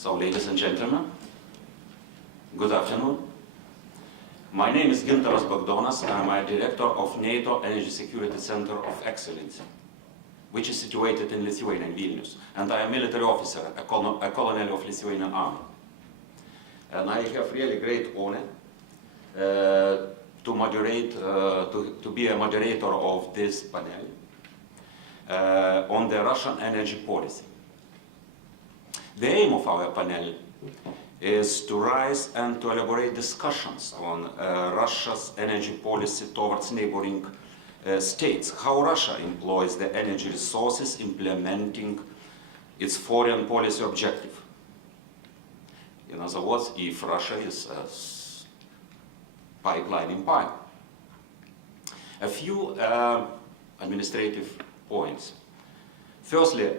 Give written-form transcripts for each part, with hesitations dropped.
So, ladies and gentlemen, good afternoon. My name is Gintaras Bagdonas, and I'm a director of NATO Energy Security Center of Excellence, which is situated in Lithuania, in Vilnius. And I am a military officer, a colonel of Lithuanian Army. And I have really great honor to moderate, to be a moderator of this panel on the Russian energy policy. The aim of our panel is to raise and to elaborate discussions on Russia's energy policy towards neighboring states, how Russia employs the energy resources implementing its foreign policy objective. In other words, if Russia is a pipeline empire. A few administrative points. Firstly,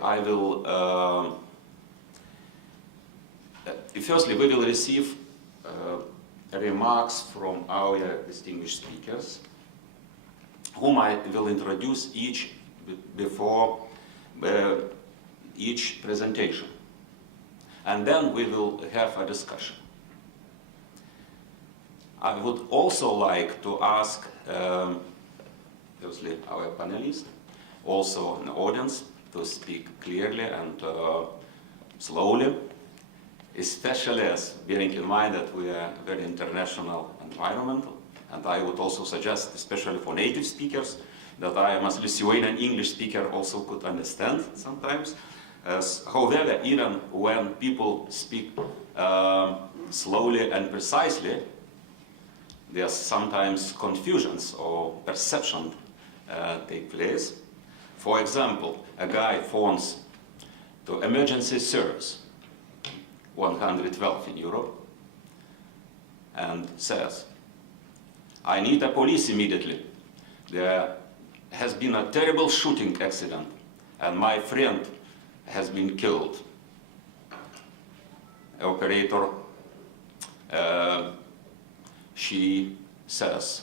we will receive remarks from our distinguished speakers, whom I will introduce each before each presentation. And then we will have a discussion. I would also like to ask, firstly, our panelists, also an audience, to speak clearly and slowly, especially as bearing in mind that we are a very international environment. And I would also suggest, especially for native speakers, that I am as Lithuanian English speaker also could understand sometimes. However, even when people speak slowly and precisely, there are sometimes confusions or perception take place. For example, a guy phones to emergency service 112 in Europe and says, I need a police immediately. There has been a terrible shooting accident and my friend has been killed. Operator, she says,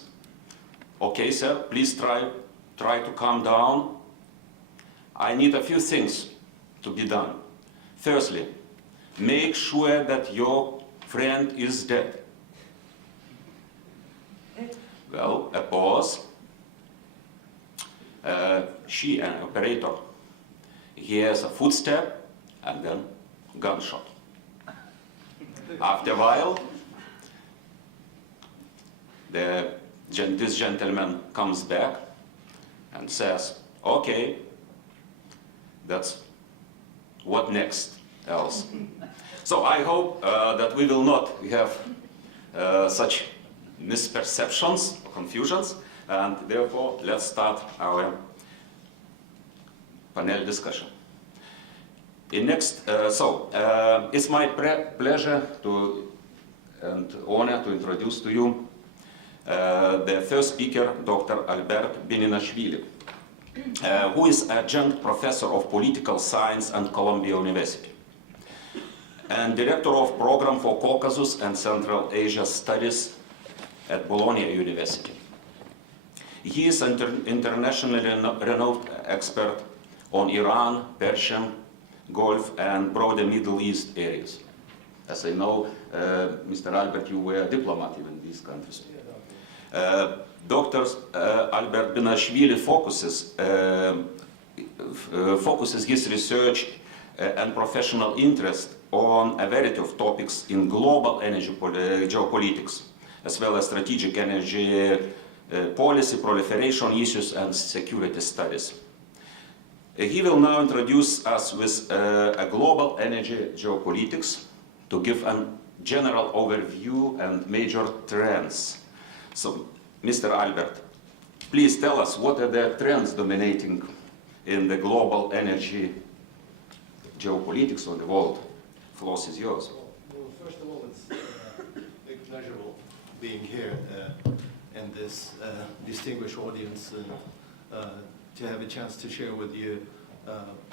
okay, sir, please try to calm down. I need a few things to be done. Firstly, make sure that your friend is dead. Well, a pause. She, an operator, hears a footstep and then gunshot. After a while, this gentleman comes back and says, okay, that's what next else. So I hope that we will not have such misperceptions or confusions, and therefore let's start our panel discussion. It's my pleasure and honor to introduce to you the first speaker, Dr. Albert Beninashvili, who is adjunct professor of political science at Columbia University and director of program for Caucasus and Central Asia Studies at Bologna University. He is an internationally renowned expert on Iran, Persian Gulf, and broader Middle East areas. As I know, Mr. Albert, you were a diplomat in these countries. Dr. Albert Beninashvili focuses his research and professional interest on a variety of topics in global energy geopolitics, as well as strategic energy policy, proliferation issues, and security studies. He will now introduce us with a global energy geopolitics to give a general overview and major trends. So, Mr. Albert, please tell us what are the trends dominating in the global energy geopolitics of the world. The floor is yours. Well, first of all, it's a big pleasure being here in this distinguished audience to have a chance to share with you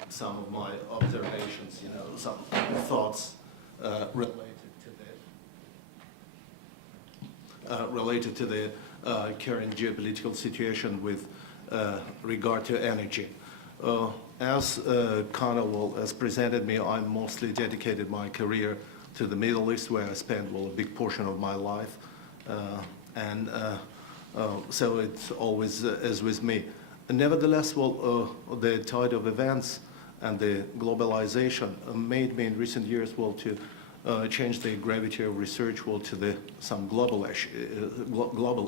some of my observations, some thoughts related to the current geopolitical situation with regard to energy. As Carnival has presented me, I mostly dedicated my career to the Middle East, where I spent a big portion of my life. So it's always is with me. Nevertheless, the tide of events and the globalization made me in recent years to change the gravity of research to some global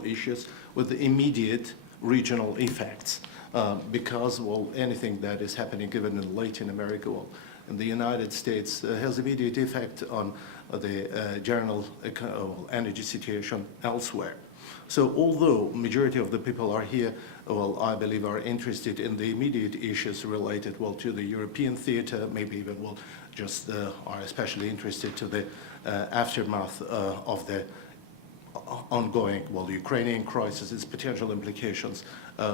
issues with the immediate regional effects. Because anything that is happening even in Latin America, in the United States, has immediate effect on the general energy situation elsewhere. So although majority of the people are here, I believe are interested in the immediate issues related, to the European theater, maybe even, just are especially interested to the aftermath of the ongoing, the Ukrainian crisis, its potential implications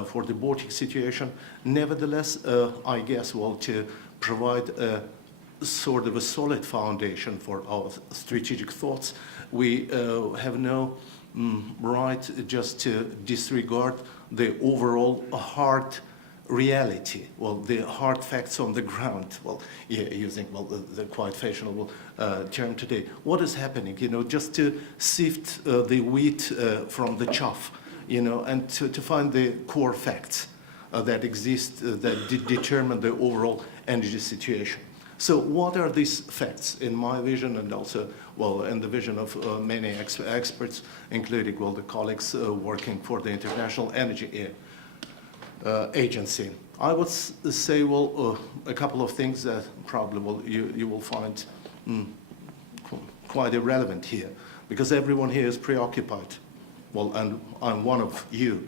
for the Baltic situation. Nevertheless, I guess, to provide a sort of a solid foundation for our strategic thoughts, we have no right just to disregard the overall hard reality, the hard facts on the ground, using the quite fashionable term today. What is happening, just to sift the wheat from the chaff, and to find the core facts that exist that determine the overall energy situation. So what are these facts in my vision, and also, in the vision of many experts, including, the colleagues working for the International Energy Agency? I would say, a couple of things that probably you will find quite irrelevant here, because everyone here is preoccupied. And I'm one of you,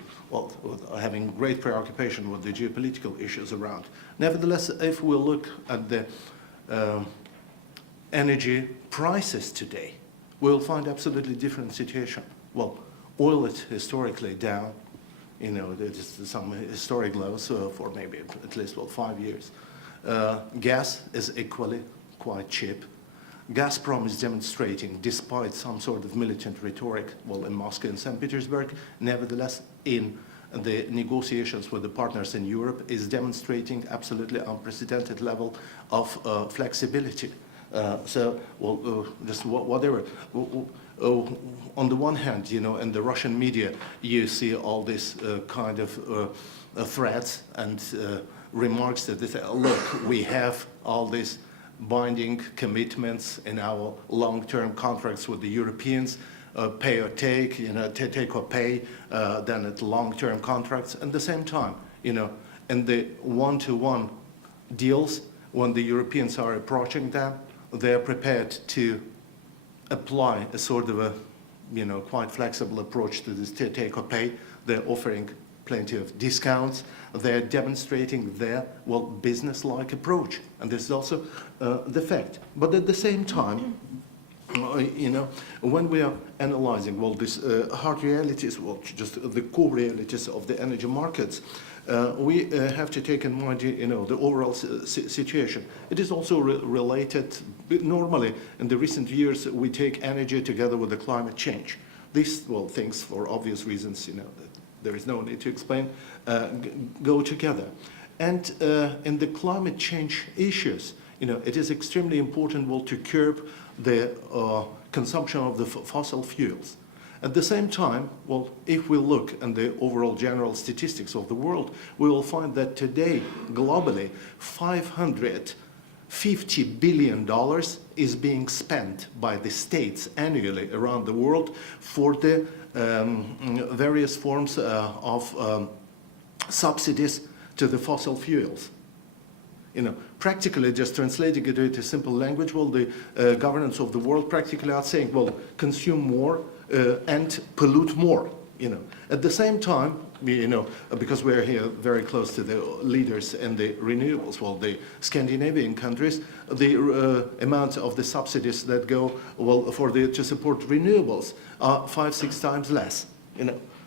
having great preoccupation with the geopolitical issues around. Nevertheless, if we look at the energy prices today, we'll find absolutely different situation. Oil is historically down. There's some historic lows for maybe at least 5 years. Gas is equally quite cheap. Gazprom is demonstrating, despite some sort of militant rhetoric, in Moscow and St. Petersburg, nevertheless, in the negotiations with the partners in Europe, is demonstrating absolutely unprecedented level of flexibility. Just whatever. On the one hand, in the Russian media, you see all this kind of threats and remarks that they say, look, we have all these binding commitments in our long-term contracts with the Europeans, pay or take, take or pay, then at long-term contracts. At the same time, in the one-to-one deals, when the Europeans are approaching them, they're prepared to apply a sort of a, quite flexible approach to this take or pay. They're offering plenty of discounts. They're demonstrating their, business-like approach. And this is also the fact. But at the same time, when we are analyzing, these hard realities, just the core realities of the energy markets, we have to take in mind, the overall situation. It is also related, normally in the recent years, we take energy together with the climate change. These, things, for obvious reasons, that there is no need to explain, go together. And in the climate change issues, it is extremely important, to curb the consumption of the fossil fuels. At the same time, if we look at the overall general statistics of the world, we will find that today, globally, $550 billion is being spent by the states annually around the world for the various forms of subsidies to the fossil fuels. Practically, just translating it into simple language, the governments of the world practically are saying, consume more and pollute more. At the same time, because we're here very close to the leaders in the renewables, the Scandinavian countries, the amount of the subsidies that go to support renewables are 5-6 times less.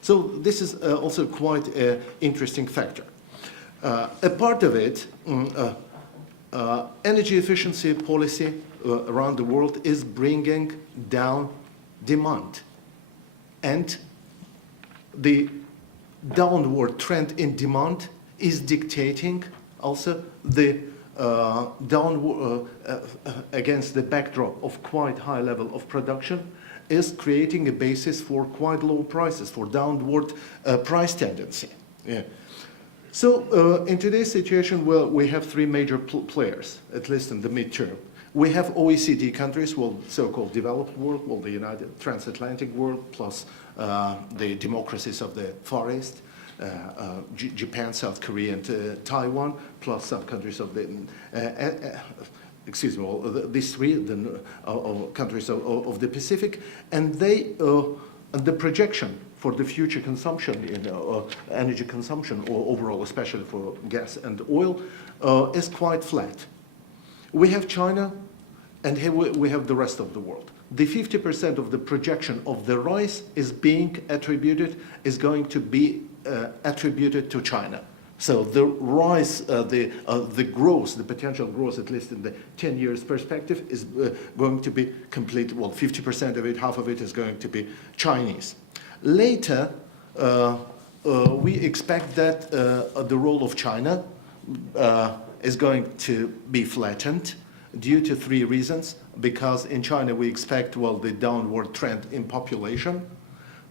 So this is also quite an interesting factor. A part of it, energy efficiency policy around the world is bringing down demand. And the downward trend in demand is dictating also against the backdrop of quite high level of production, is creating a basis for quite low prices, for downward price tendency. Yeah. So in today's situation, well, we have three major players, at least in the midterm. We have OECD countries, well, so-called developed world, well, the United Transatlantic world, plus the democracies of the Far East, Japan, South Korea, and Taiwan, plus some countries of the, excuse me, well, these three countries of the Pacific, and they, the projection for the future consumption, energy consumption, or overall, especially for gas and oil, is quite flat. We have China, and here we have the rest of the world. The 50% of the projection of the rise is going to be attributed to China. So the rise, the growth, the potential growth, at least in the 10 years perspective, is going to be complete. Well, 50% of it, half of it is going to be Chinese. Later, we expect that the role of China is going to be flattened due to three reasons. Because in China we expect, well, the downward trend in population.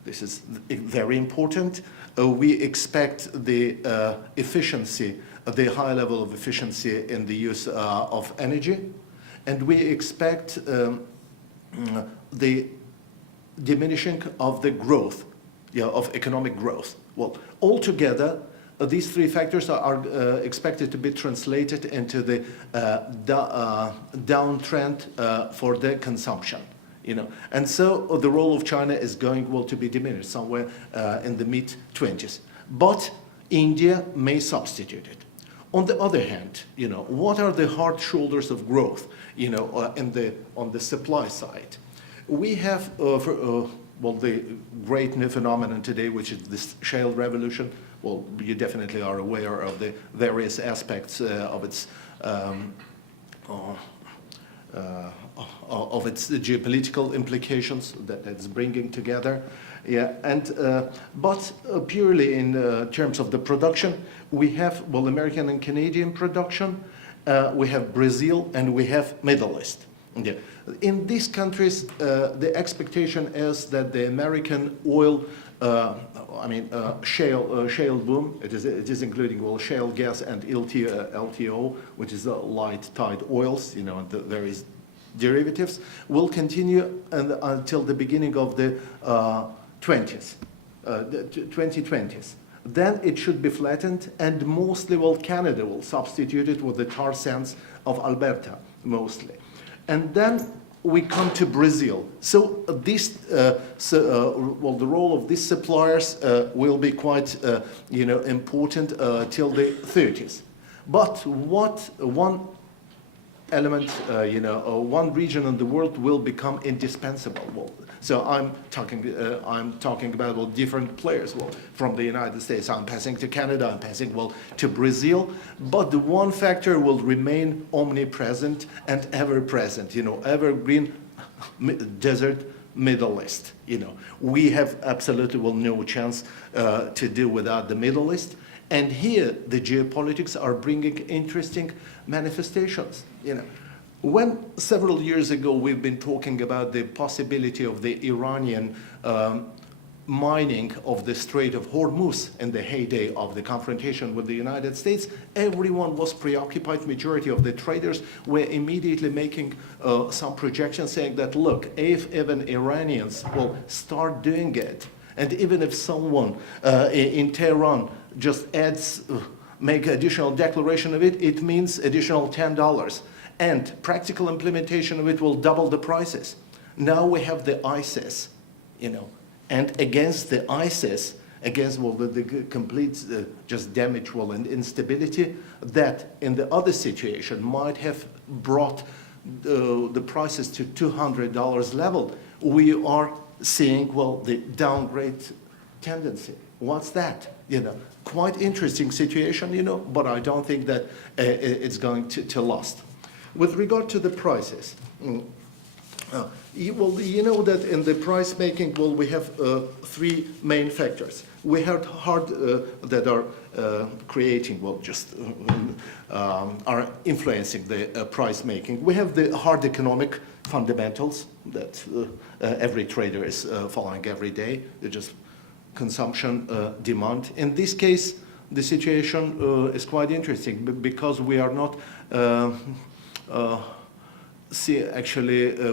This is very important. We expect the efficiency, the high level of efficiency in the use of energy. And we expect the diminishing of the growth, of economic growth. Well, altogether, these three factors are expected to be translated into the downtrend for the consumption. And so the role of China is going, well, to be diminished somewhere in the mid-20s. But India may substitute it. On the other hand, what are the hard shoulders of growth, on the supply side? We have, well, the great new phenomenon today, which is this shale revolution. Well, you definitely are aware of the various aspects of its geopolitical implications that it's bringing together. Yeah, and but purely in terms of the production, we have, well, American and Canadian production, we have Brazil, and we have Middle East. Yeah. In these countries, the expectation is that the American oil, shale boom, it is including, well, shale gas and LTO, which is light tight oils, and the various derivatives, will continue until the beginning of the 2020s. Then it should be flattened, and mostly, well, Canada will substitute it with the tar sands of Alberta, mostly. And then we come to Brazil. So this, well, the role of these suppliers will be quite, important till the 30s. But one element, one region in the world will become indispensable. Well, so I'm talking about, well, different players. Well, from the United States, I'm passing to Canada, I'm passing, well, to Brazil. But the one factor will remain omnipresent and ever present. Evergreen desert Middle East. We have absolutely, well, no chance to do without the Middle East. And here, the geopolitics are bringing interesting manifestations. When several years ago we've been talking about the possibility of the Iranian mining of the Strait of Hormuz in the heyday of the confrontation with the United States, everyone was preoccupied. Majority of the traders were immediately making some projections saying that, look, if even Iranians will start doing it, and even if someone in Tehran just make additional declaration of it, it means additional $10. And practical implementation of it will double the prices. Now we have the ISIS, and against the ISIS, against, well, the complete just damage, well, and instability, that in the other situation might have brought the prices to $200 level. We are seeing, well, the downgrade tendency. What's that? Quite interesting situation, but I don't think that it's going to last. With regard to the prices, well, that in the price making, well, we have three main factors. We have that are creating, well, just are influencing the price making. We have the hard economic fundamentals that every trader is following every day. They're just consumption, demand. In this case, the situation is quite interesting because we are not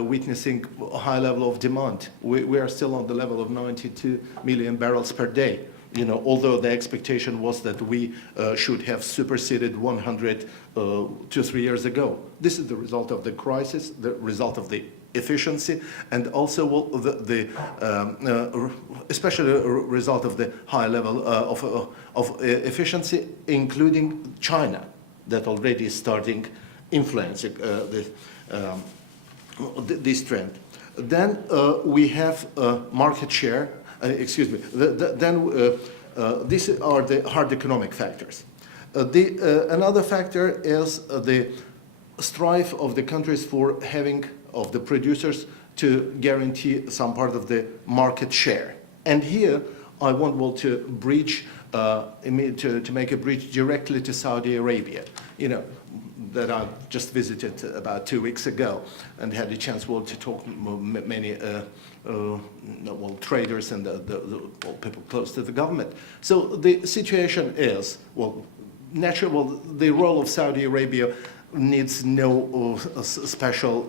witnessing a high level of demand. We are still on the level of 92 million barrels per day. You know, although the expectation was that we should have superseded 100 2 or 3 years ago. This is the result of the crisis, the result of the efficiency, and also especially a result of the high level of efficiency, including China, that already is starting influencing this trend. Then we have market share. These are the hard economic factors. Another factor is the strive of the countries of the producers to guarantee some part of the market share. And here I want to make a bridge directly to Saudi Arabia. You know, that I just visited about 2 weeks ago and had a chance to talk to many traders and people close to the government. So the situation is, the role of Saudi Arabia needs no special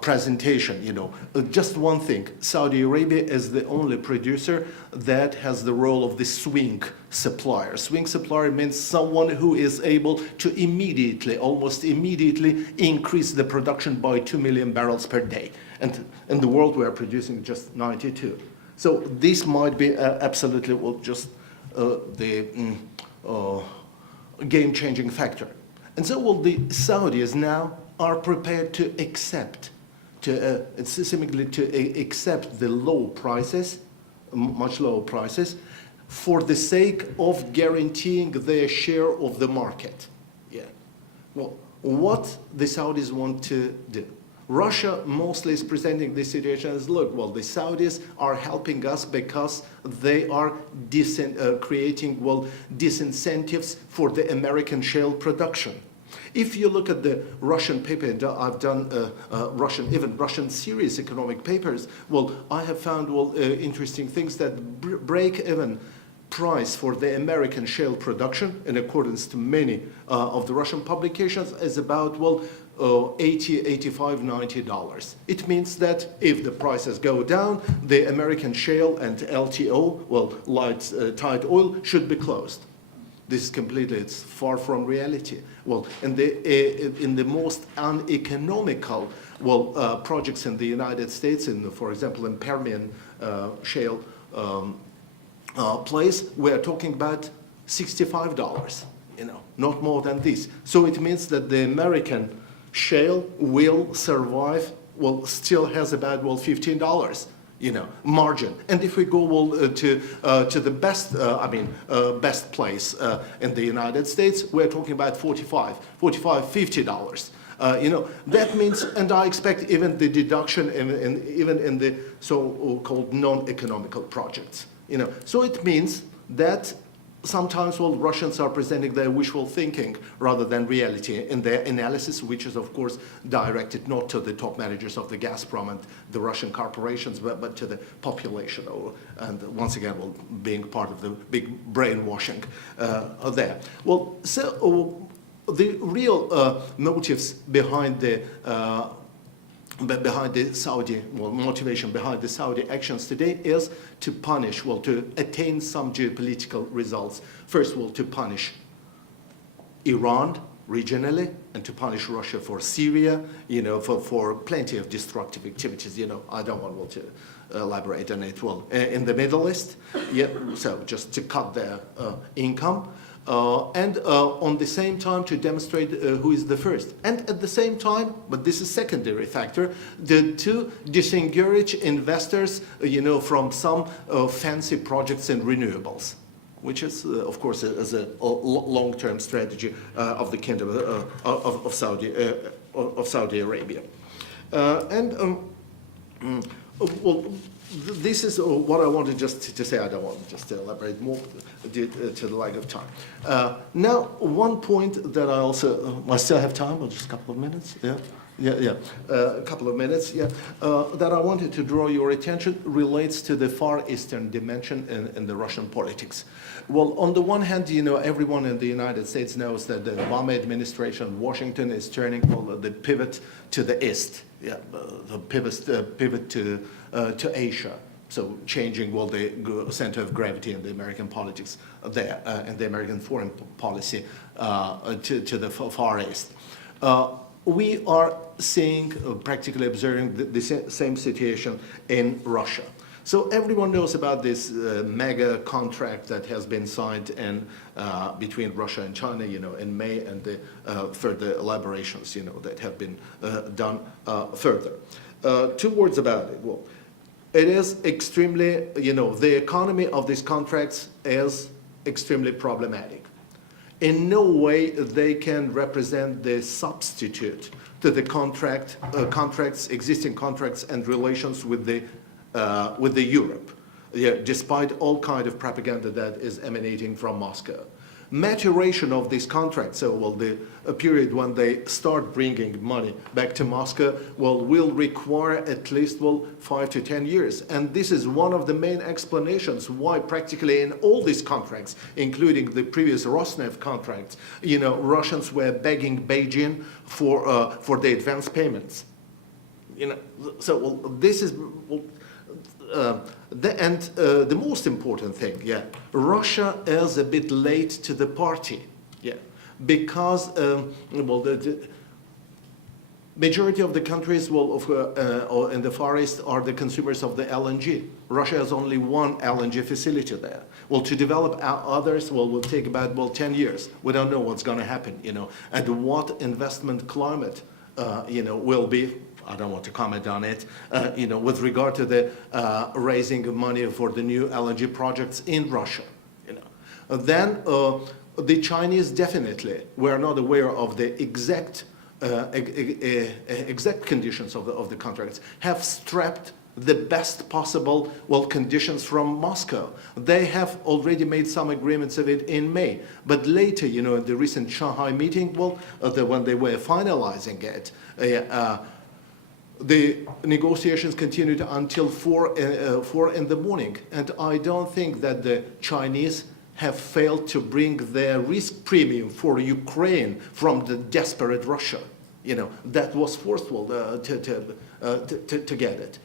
presentation, you know. Just one thing, Saudi Arabia is the only producer that has the role of the swing supplier. Swing supplier means someone who is able to almost immediately increase the production by 2 million barrels per day. And in the world we are producing just 92. So this might be absolutely the game-changing factor. And so the Saudis now are prepared to accept, accept the low prices, much lower prices, for the sake of guaranteeing their share of the market. Yeah. Well, what the Saudis want to do? Russia mostly is presenting this situation as, look, the Saudis are helping us because they are creating, disincentives for the American shale production. If you look at the Russian paper, and I've done Russian serious economic papers, I have found interesting things that break-even price for the American shale production, in accordance to many of the Russian publications, is about $80, $85, $90. It means that if the prices go down, the American shale and LTO, tight oil, should be closed. This is it's far from reality. In the most uneconomical projects in the United States, for example, in Permian shale place, we are talking about $65. You know, not more than this. So it means that the American shale will survive. Still has about $15. You know, margin. And if we go to the best, best place in the United States, we're talking about $45, $50. You know, that means, and I expect even the deduction even in the so-called non-economical projects. You know, so it means that sometimes Russians are presenting their wishful thinking rather than reality in their analysis, which is, of course, directed not to the top managers of the Gazprom and the Russian corporations, but to the population, and once again, being part of the big brainwashing there. The real motives behind the Saudi, motivation behind the Saudi actions today is to punish, to attain some geopolitical results. First of all, to punish Iran regionally, and to punish Russia for Syria, you know, for plenty of destructive activities. You know, I don't want to elaborate on it. In the Middle East, yeah, so just to cut their income. And on the same time to demonstrate who is the first. And at the same time, but this is secondary factor, to disengage investors, you know, from some fancy projects in renewables, which is, of course, as a long-term strategy of the kingdom of Saudi Arabia. Well, this is what I wanted just to say. I don't want just to elaborate more due to the lack of time. Now, one point that I still have time, or just a couple of minutes? A couple of minutes, that I wanted to draw your attention relates to the Far Eastern dimension in the Russian politics. Well, on the one hand, everyone in the United States knows that the Obama administration, Washington, is turning the pivot to the East, the pivot to Asia. So changing the center of gravity in the American politics there and the American foreign policy to the Far East. We are seeing, practically observing the same situation in Russia. So everyone knows about this mega contract that has been signed between Russia and China, in May, and the further elaborations, that have been done further. Two words about it. Well, it is extremely, the economy of these contracts is extremely problematic. In no way they can represent the substitute to the existing contracts and relations with the Europe, despite all kind of propaganda that is emanating from Moscow. Maturation of these contracts, the period when they start bringing money back to Moscow, will require at least 5 to 10 years. And this is one of the main explanations why practically in all these contracts, including the previous Rosneft contracts, Russians were begging Beijing for the advance payments. This is. The most important thing, Russia is a bit late to the party, because the majority of the countries in the Far East are the consumers of the LNG. Russia has only one LNG facility there. To develop others, will take about 10 years. We don't know what's going to happen, and what investment climate, will be. I don't want to comment on it, with regard to the raising of money for the new LNG projects in Russia. Then the Chinese definitely were not aware of the exact conditions of the contracts, have strapped the best possible conditions from Moscow. They have already made some agreements of it in May, but later, in the recent Shanghai meeting, when they were finalizing it, the negotiations continued until 4 in the morning, and I don't think that the Chinese have failed to bring their risk premium for Ukraine from the desperate Russia. That was forceful to get it.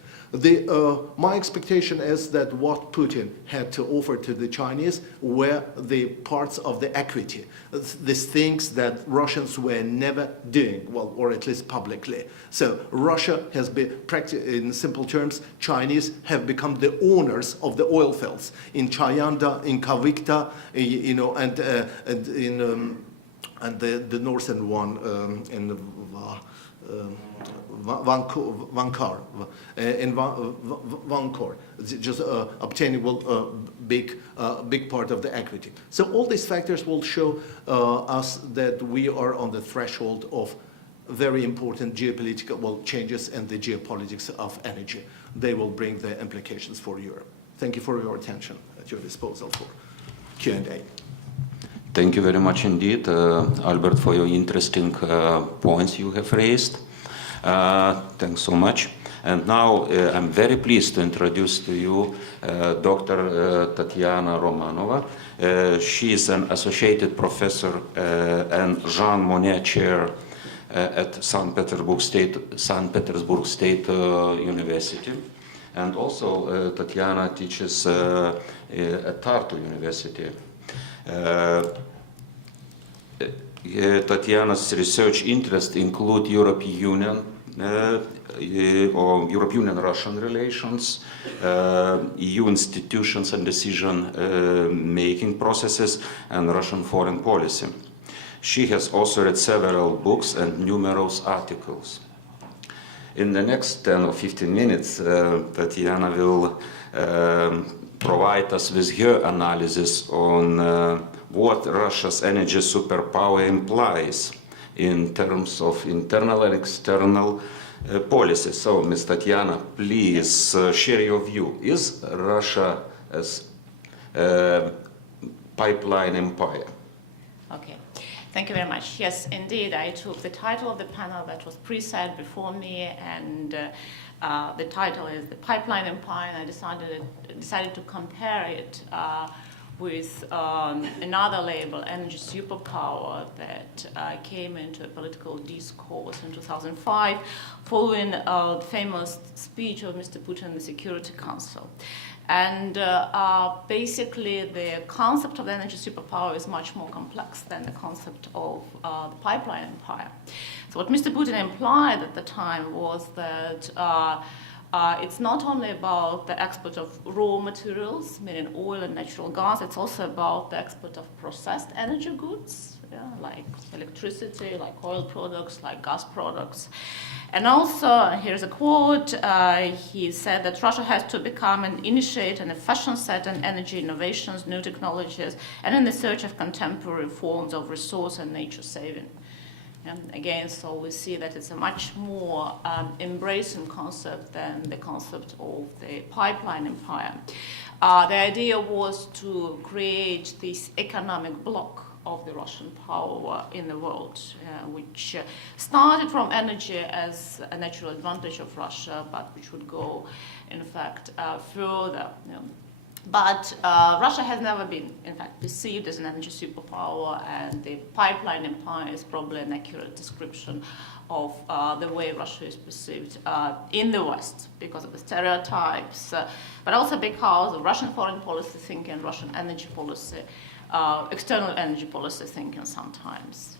My expectation is that what Putin had to offer to the Chinese were the parts of the equity, these things that Russians were never doing, or at least publicly. So Russia has been, in simple terms, Chinese have become the owners of the oil fields in Chayanda, in Kavikta, and the northern one in Vankor, just obtaining big part of the equity. So all these factors will show us that we are on the threshold of very important geopolitical changes in the geopolitics of energy. They will bring the implications for Europe. Thank you for your attention. At your disposal for Q&A. Thank you very much indeed, Albert, for your interesting points you have raised. Thanks so much. And now I'm very pleased to introduce to you Dr. Tatiana Romanova. She is an associated professor and Jean Monnet Chair at St. Petersburg State University. And also Tatiana teaches at Tartu University. Tatiana's research interests include European Russian relations, EU institutions and decision-making processes, and Russian foreign policy. She has authored several books and numerous articles. In the next 10 or 15 minutes, Tatiana will provide us with her analysis on what Russia's energy superpower implies in terms of internal and external policy. So, Ms. Tatiana, please share your view. Is Russia as pipeline empire? Okay, thank you very much. Yes, indeed, I took the title of the panel that was preset before me, and the title is The Pipeline Empire, and I decided to compare it with another label, energy superpower, that came into a political discourse in 2005 following the famous speech of Mr. Putin in the Security Council. And basically, the concept of the energy superpower is much more complex than the concept of the pipeline empire. So what Mr. Putin implied at the time was that it's not only about the export of raw materials, meaning oil and natural gas, it's also about the export of processed energy goods, like electricity, like oil products, like gas products. And also, here's a quote, he said that Russia has to become and initiate an efficient set in energy innovations, new technologies, and in the search of contemporary forms of resource and nature saving. And again, so we see that it's a much more embracing concept than the concept of the pipeline empire. The idea was to create this economic bloc of the Russian power in the world, which started from energy as a natural advantage of Russia, but which would go, in fact, further. But Russia has never been, in fact, perceived as an energy superpower, and the pipeline empire is probably an accurate description of the way Russia is perceived in the West, because of the stereotypes, but also because of Russian foreign policy thinking, Russian energy policy, external energy policy thinking sometimes.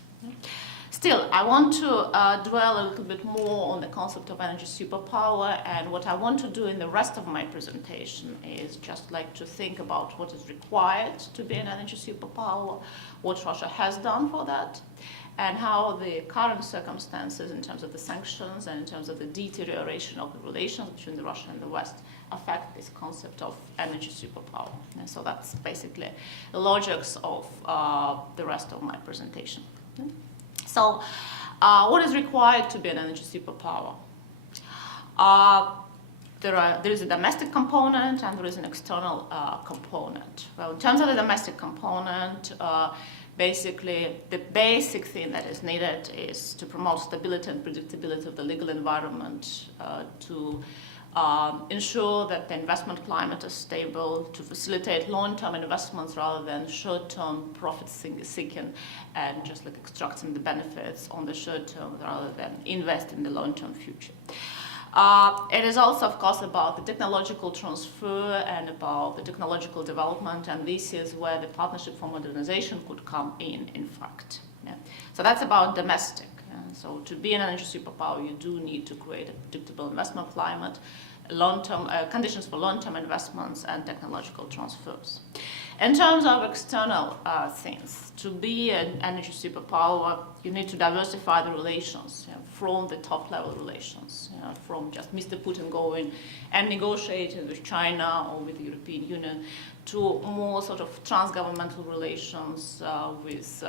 Still, I want to dwell a little bit more on the concept of energy superpower, and what I want to do in the rest of my presentation is just like to think about what is required to be an energy superpower, what Russia has done for that, and how the current circumstances in terms of the sanctions and in terms of the deterioration of the relations between the Russia and the West affect this concept of energy superpower. And so that's basically the logics of the rest of my presentation. So, what is required to be an energy superpower? There is a domestic component and there is an external component. Well, in terms of the domestic component, basically the basic thing that is needed is to promote stability and predictability of the legal environment, to ensure that the investment climate is stable, to facilitate long-term investments rather than short-term profit seeking and just like extracting the benefits on the short term rather than invest in the long-term future. It is also, of course, about the technological transfer and about the technological development, and this is where the Partnership for Modernization could come in fact. Yeah. So that's about domestic. So to be an energy superpower, you do need to create a predictable investment climate, long-term conditions for long-term investments, and technological transfers. In terms of external things, to be an energy superpower, you need to diversify the relations, from the top-level relations, from just Mr. Putin going and negotiating with China or with the European Union, to more sort of transgovernmental relations with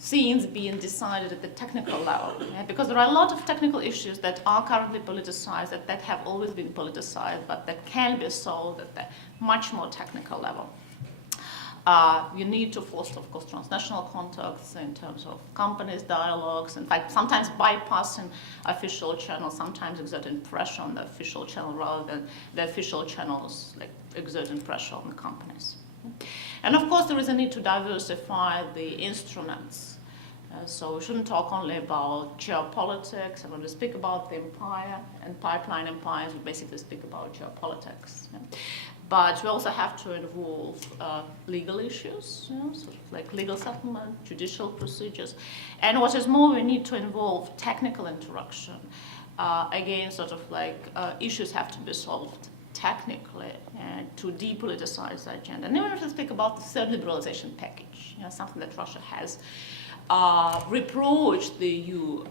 things being decided at the technical level, because there are a lot of technical issues that are currently politicized, that have always been politicized, but that can be solved at the much more technical level. You need to foster, of course, transnational contacts in terms of companies, dialogues, in fact, sometimes bypassing official channels, sometimes exerting pressure on the official channel rather than the official channels like exerting pressure on the companies. And of course, there is a need to diversify the instruments. So we shouldn't talk only about geopolitics. And when we speak about the empire and pipeline empires, we basically speak about geopolitics. But we also have to involve legal issues, sort of like legal settlement, judicial procedures. And what is more, we need to involve technical interaction. Again, sort of like issues have to be solved technically to depoliticize the agenda. And then we have to speak about the third liberalization package, something that Russia has reproached the EU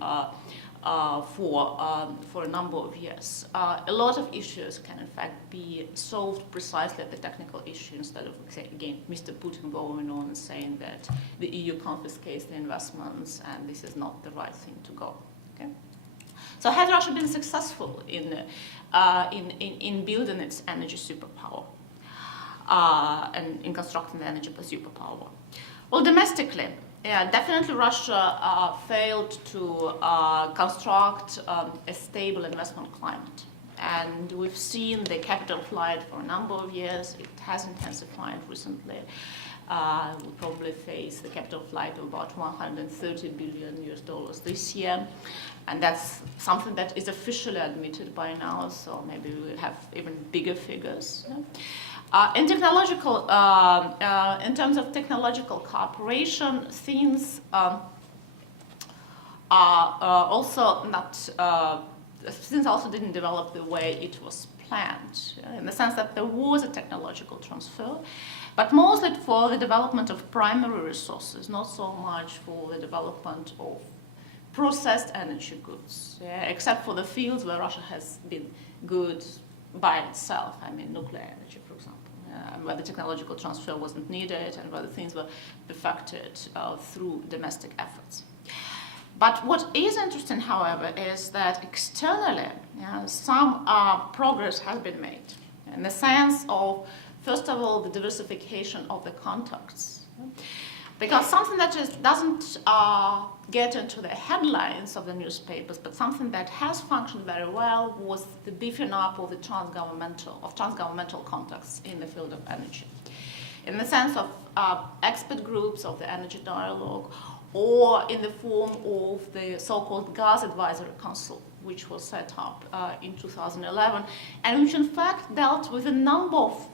for a number of years. A lot of issues can in fact be solved precisely at the technical issue instead of, again, Mr. Putin going on and saying that the EU confiscates the investments and this is not the right thing to go. Okay? So has Russia been successful in building its energy superpower and in constructing the energy superpower? Well, domestically, yeah, definitely Russia failed to construct a stable investment climate. And we've seen the capital flight for a number of years. It has intensified recently. We'll probably face the capital flight of about $130 billion this year. And that's something that is officially admitted by now, so maybe we'll have even bigger figures. In terms of technological cooperation, things are also not, things also didn't develop the way it was planned, in the sense that there was a technological transfer, but mostly for the development of primary resources, not so much for the development of processed energy goods, except for the fields where Russia has been good by itself, I mean nuclear energy, for example, where the technological transfer wasn't needed and where the things were perfected through domestic efforts. But what is interesting, however, is that externally, some progress has been made in the sense of, first of all, the diversification of the contacts. Because something that just doesn't get into the headlines of the newspapers, but something that has functioned very well was the beefing up of the transgovernmental contacts in the field of energy. In the sense of expert groups of the energy dialogue, or in the form of the so-called Gas Advisory Council, which was set up in 2011, and which in fact dealt with a number of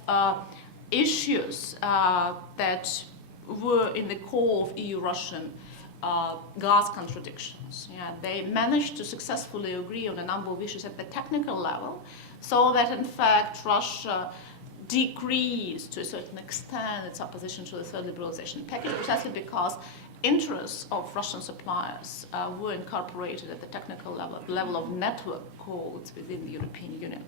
issues that were in the core of EU-Russian gas contradictions. They managed to successfully agree on a number of issues at the technical level, so that in fact Russia decreased to a certain extent its opposition to the third liberalization package, precisely because interests of Russian suppliers were incorporated at the technical level, the level of network codes within the European Union.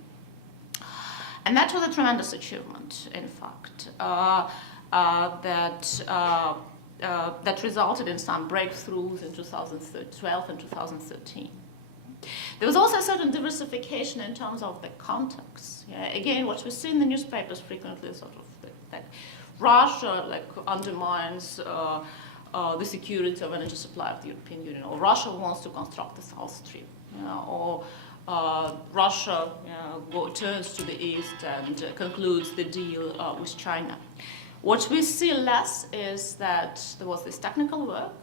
And that was a tremendous achievement, in fact, that resulted in some breakthroughs in 2012 and 2013. There was also a certain diversification in terms of the contacts. Again, what we see in the newspapers frequently is sort of that Russia undermines the security of energy supply of the European Union, or Russia wants to construct the South Stream, or Russia turns to the east and concludes the deal with China. What we see less is that there was this technical work,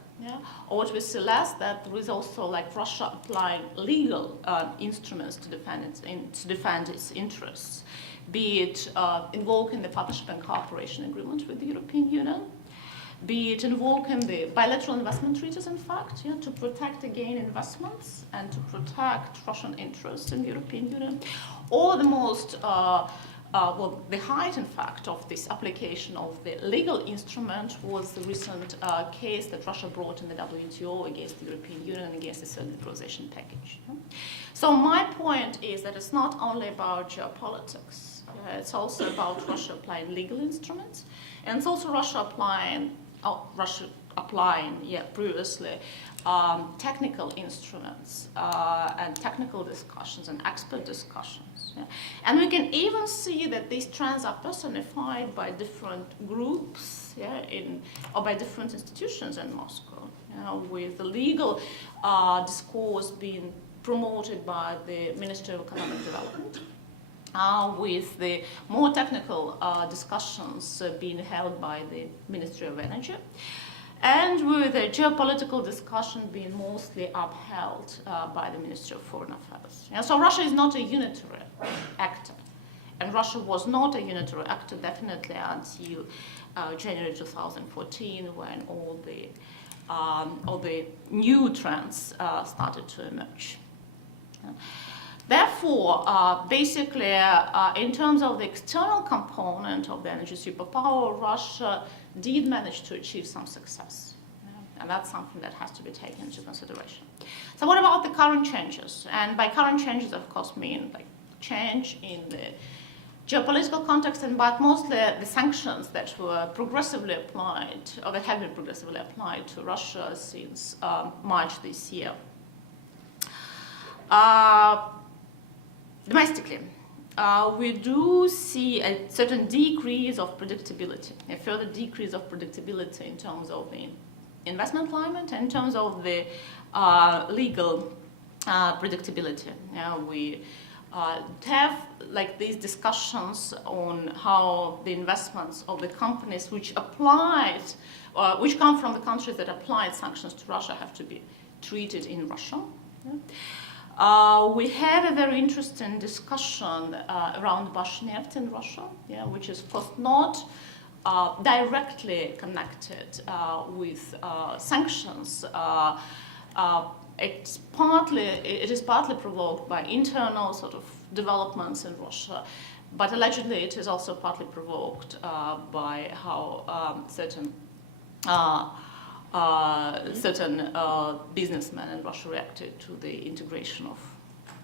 or what we see less that there is also Russia applying legal instruments to defend its interests, be it invoking the partnership and cooperation agreement with the European Union, be it invoking the bilateral investment treaties, in fact, to protect again investments and to protect Russian interests in the European Union, or the most the height, in fact, of this application of the legal instrument was the recent case that Russia brought in the WTO against the European Union and against the third liberalization package. So my point is that it's not only about geopolitics, it's also about Russia applying legal instruments, and it's also Russia applying previously technical instruments and technical discussions and expert discussions. And we can even see that these trends are personified by different groups or by different institutions in Moscow, with the legal discourse being promoted by the Ministry of Economic Development, with the more technical discussions being held by the Ministry of Energy, and with the geopolitical discussion being mostly upheld by the Ministry of Foreign Affairs. So Russia is not a unitary actor, and Russia was not a unitary actor definitely until January 2014, when all the new trends started to emerge. Therefore, basically, in terms of the external component of the energy superpower, Russia did manage to achieve some success. And that's something that has to be taken into consideration. So what about the current changes? And by current changes, of course, mean change in the geopolitical context, but mostly the sanctions that were progressively applied, or that have been progressively applied to Russia since March this year. Domestically, we do see a certain decrease of predictability, a further decrease of predictability in terms of the investment climate and in terms of the legal predictability. We have like these discussions on how the investments of the companies which which come from the countries that applied sanctions to Russia have to be treated in Russia. We have a very interesting discussion around Bashneft in Russia, which is of course not directly connected with sanctions. It is partly provoked by internal sort of developments in Russia, but allegedly it is also partly provoked by how certain businessmen in Russia reacted to the integration of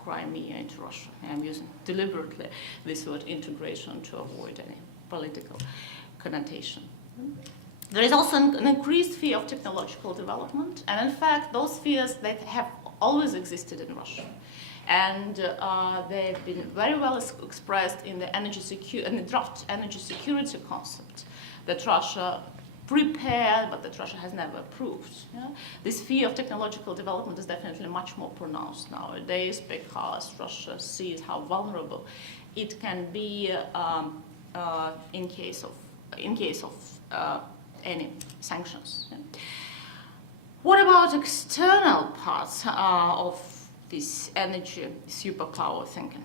Crimea into Russia. I'm using deliberately this word integration to avoid any political connotation. There is also an increased fear of technological development, and in fact those fears that have always existed in Russia. And they've been very well expressed in the draft energy security concept that Russia prepared, but that Russia has never approved. This fear of technological development is definitely much more pronounced nowadays because Russia sees how vulnerable it can be in case of any sanctions. What about external parts of this energy superpower thinking?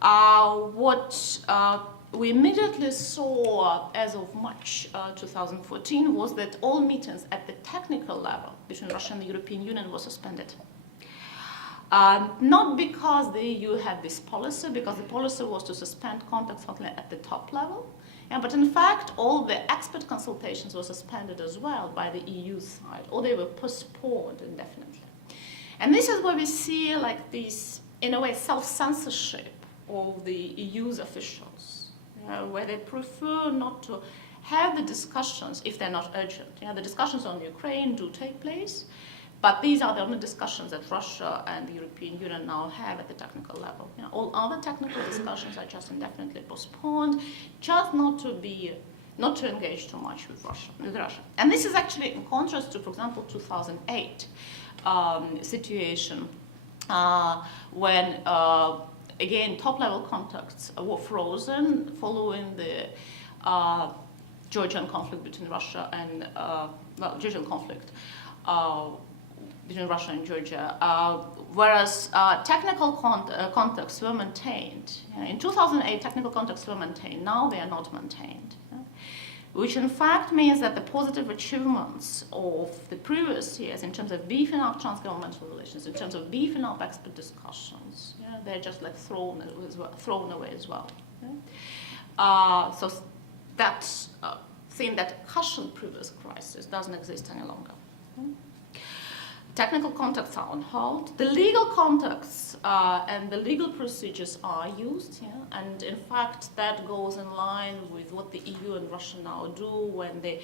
What we immediately saw as of March 2014 was that all meetings at the technical level between Russia and the European Union were suspended. Not because the EU had this policy, because the policy was to suspend contacts only at the top level, but in fact all the expert consultations were suspended as well by the EU side, or they were postponed indefinitely. And this is where we see like this, in a way, self-censorship of the EU's officials, where they prefer not to have the discussions if they're not urgent. The discussions on Ukraine do take place, but these are the only discussions that Russia and the European Union now have at the technical level. All other technical discussions are just indefinitely postponed, just not to engage too much with Russia. And this is actually in contrast to, for example, 2008 situation when again, top-level contacts were frozen following the Georgian conflict between Russia and Georgian conflict between Russia and Georgia, whereas technical contacts were maintained. In 2008, technical contacts were maintained. Now they are not maintained, which in fact means that the positive achievements of the previous years in terms of beefing up transgovernmental relations, in terms of beefing up expert discussions, they're just like thrown away as well. So that thing that cushioned previous crisis doesn't exist any longer. Technical contacts are on hold. The legal contacts and the legal procedures are used, and in fact that goes in line with what the EU and Russia now do when they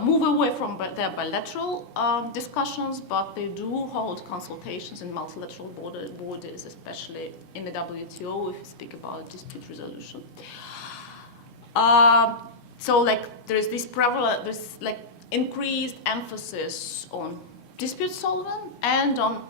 move away from their bilateral discussions, but they do hold consultations in multilateral bodies, especially in the WTO if you speak about dispute resolution. So like there is this increased emphasis on dispute solving and on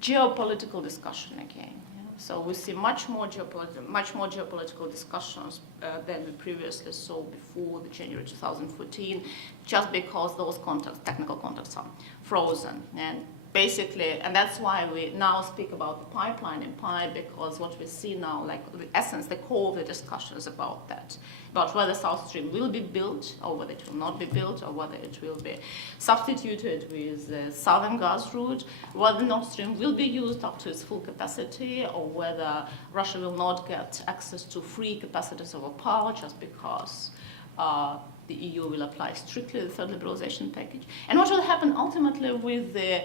geopolitical discussion again. So we see much more geopolitical discussions than we previously saw before the January 2014, just because those technical contacts are frozen. And basically, and that's why we now speak about the pipeline in Pi, because what we see now, like the essence, the core of the discussion is about that, about whether South Stream will be built or whether it will not be built, or whether it will be substituted with the southern gas route, whether Nord Stream will be used up to its full capacity, or whether Russia will not get access to free capacities over power just because the EU will apply strictly the third liberalization package. And what will happen ultimately with the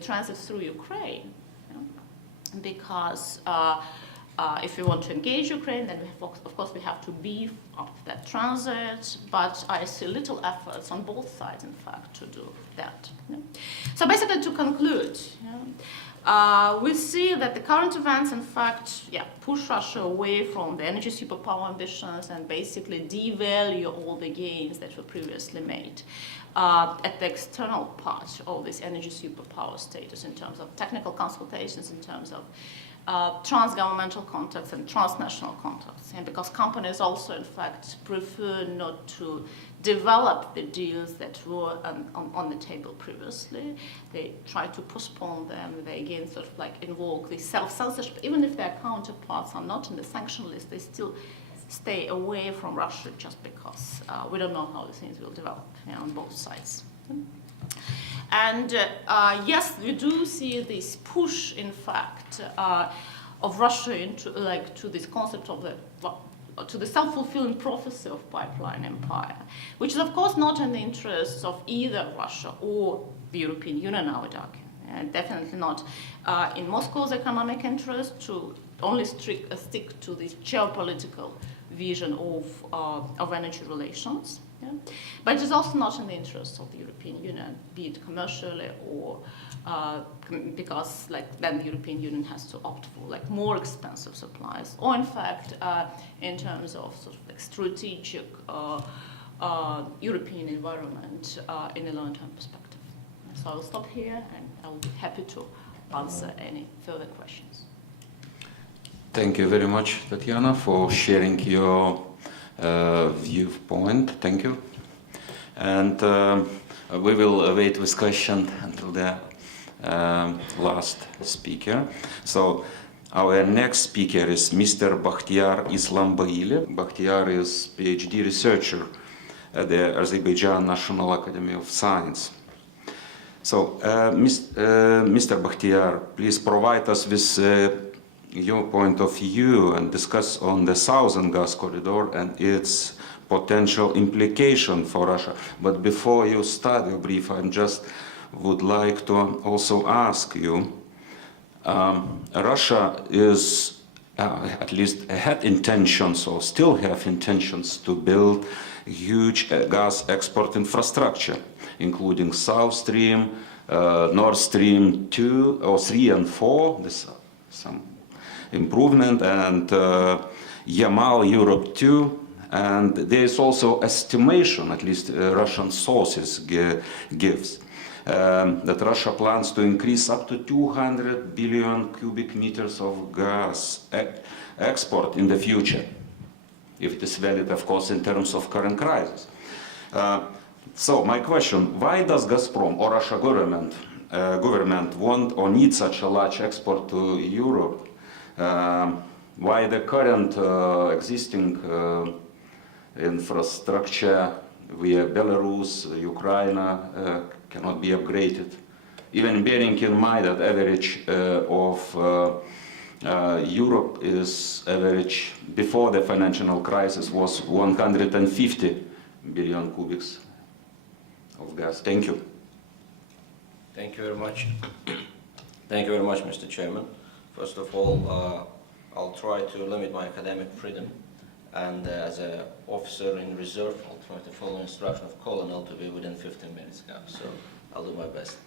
transit through Ukraine, because If we want to engage Ukraine, then of course we have to beef up that transit, but I see little efforts on both sides, in fact, to do that. So basically, to conclude, we see that the current events, in fact, push Russia away from the energy superpower ambitions and basically devalue all the gains that were previously made at the external part of this energy superpower status in terms of technical consultations, in terms of trans-governmental contacts and transnational contacts. And because companies also, in fact, prefer not to develop the deals that were on the table previously. They try to postpone them. They again sort of like invoke the self-censorship. Even if their counterparts are not in the sanction list, they still stay away from Russia just because we don't know how the things will develop on both sides. And yes, we do see this push, in fact, of Russia into to this concept of the self-fulfilling prophecy of pipeline empire, which is of course not in the interests of either Russia or the European Union, I would argue, and definitely not in Moscow's economic interest to only stick to this geopolitical vision of energy relations. Yeah? But it is also not in the interests of the European Union, be it commercially or because then the European Union has to opt for more expensive supplies, or in fact in terms of sort of strategic European environment in a long-term perspective. So I'll stop here, and I will be happy to answer any further questions. Thank you very much, Tatiana, for sharing your viewpoint. Thank you. And we will await this question until the last speaker. So our next speaker is Mr. Bakhtiar Islambaili. Bakhtiar is PhD researcher at the Azerbaijan National Academy of Science. So Mr. Bakhtiar, please provide us with your point of view and discuss on the Southern Gas Corridor and its potential implication for Russia. But before you start your brief, I just would like to also ask you, Russia is, at least had intentions or still have intentions to build huge gas export infrastructure, including South Stream, Nord Stream 2 or 3 and 4. There's some improvement, and Yamal Europe 2, and there is also estimation, at least Russian sources gives, that Russia plans to increase up to 200 billion cubic meters of gas export in the future, if it is valid, of course, in terms of current crisis. So my question, why does Gazprom or Russia government want or need such a large export to Europe? Why the current existing infrastructure via Belarus, Ukraine cannot be upgraded, even bearing in mind that average of Europe is average before the financial crisis was 150 billion cubics of gas. Thank you. Thank you very much. Thank you very much, Mr. Chairman. First of all, I'll try to limit my academic freedom, and as an officer in reserve, I'll try to follow instruction of Colonel to be within 15 minutes gap, so I'll do my best.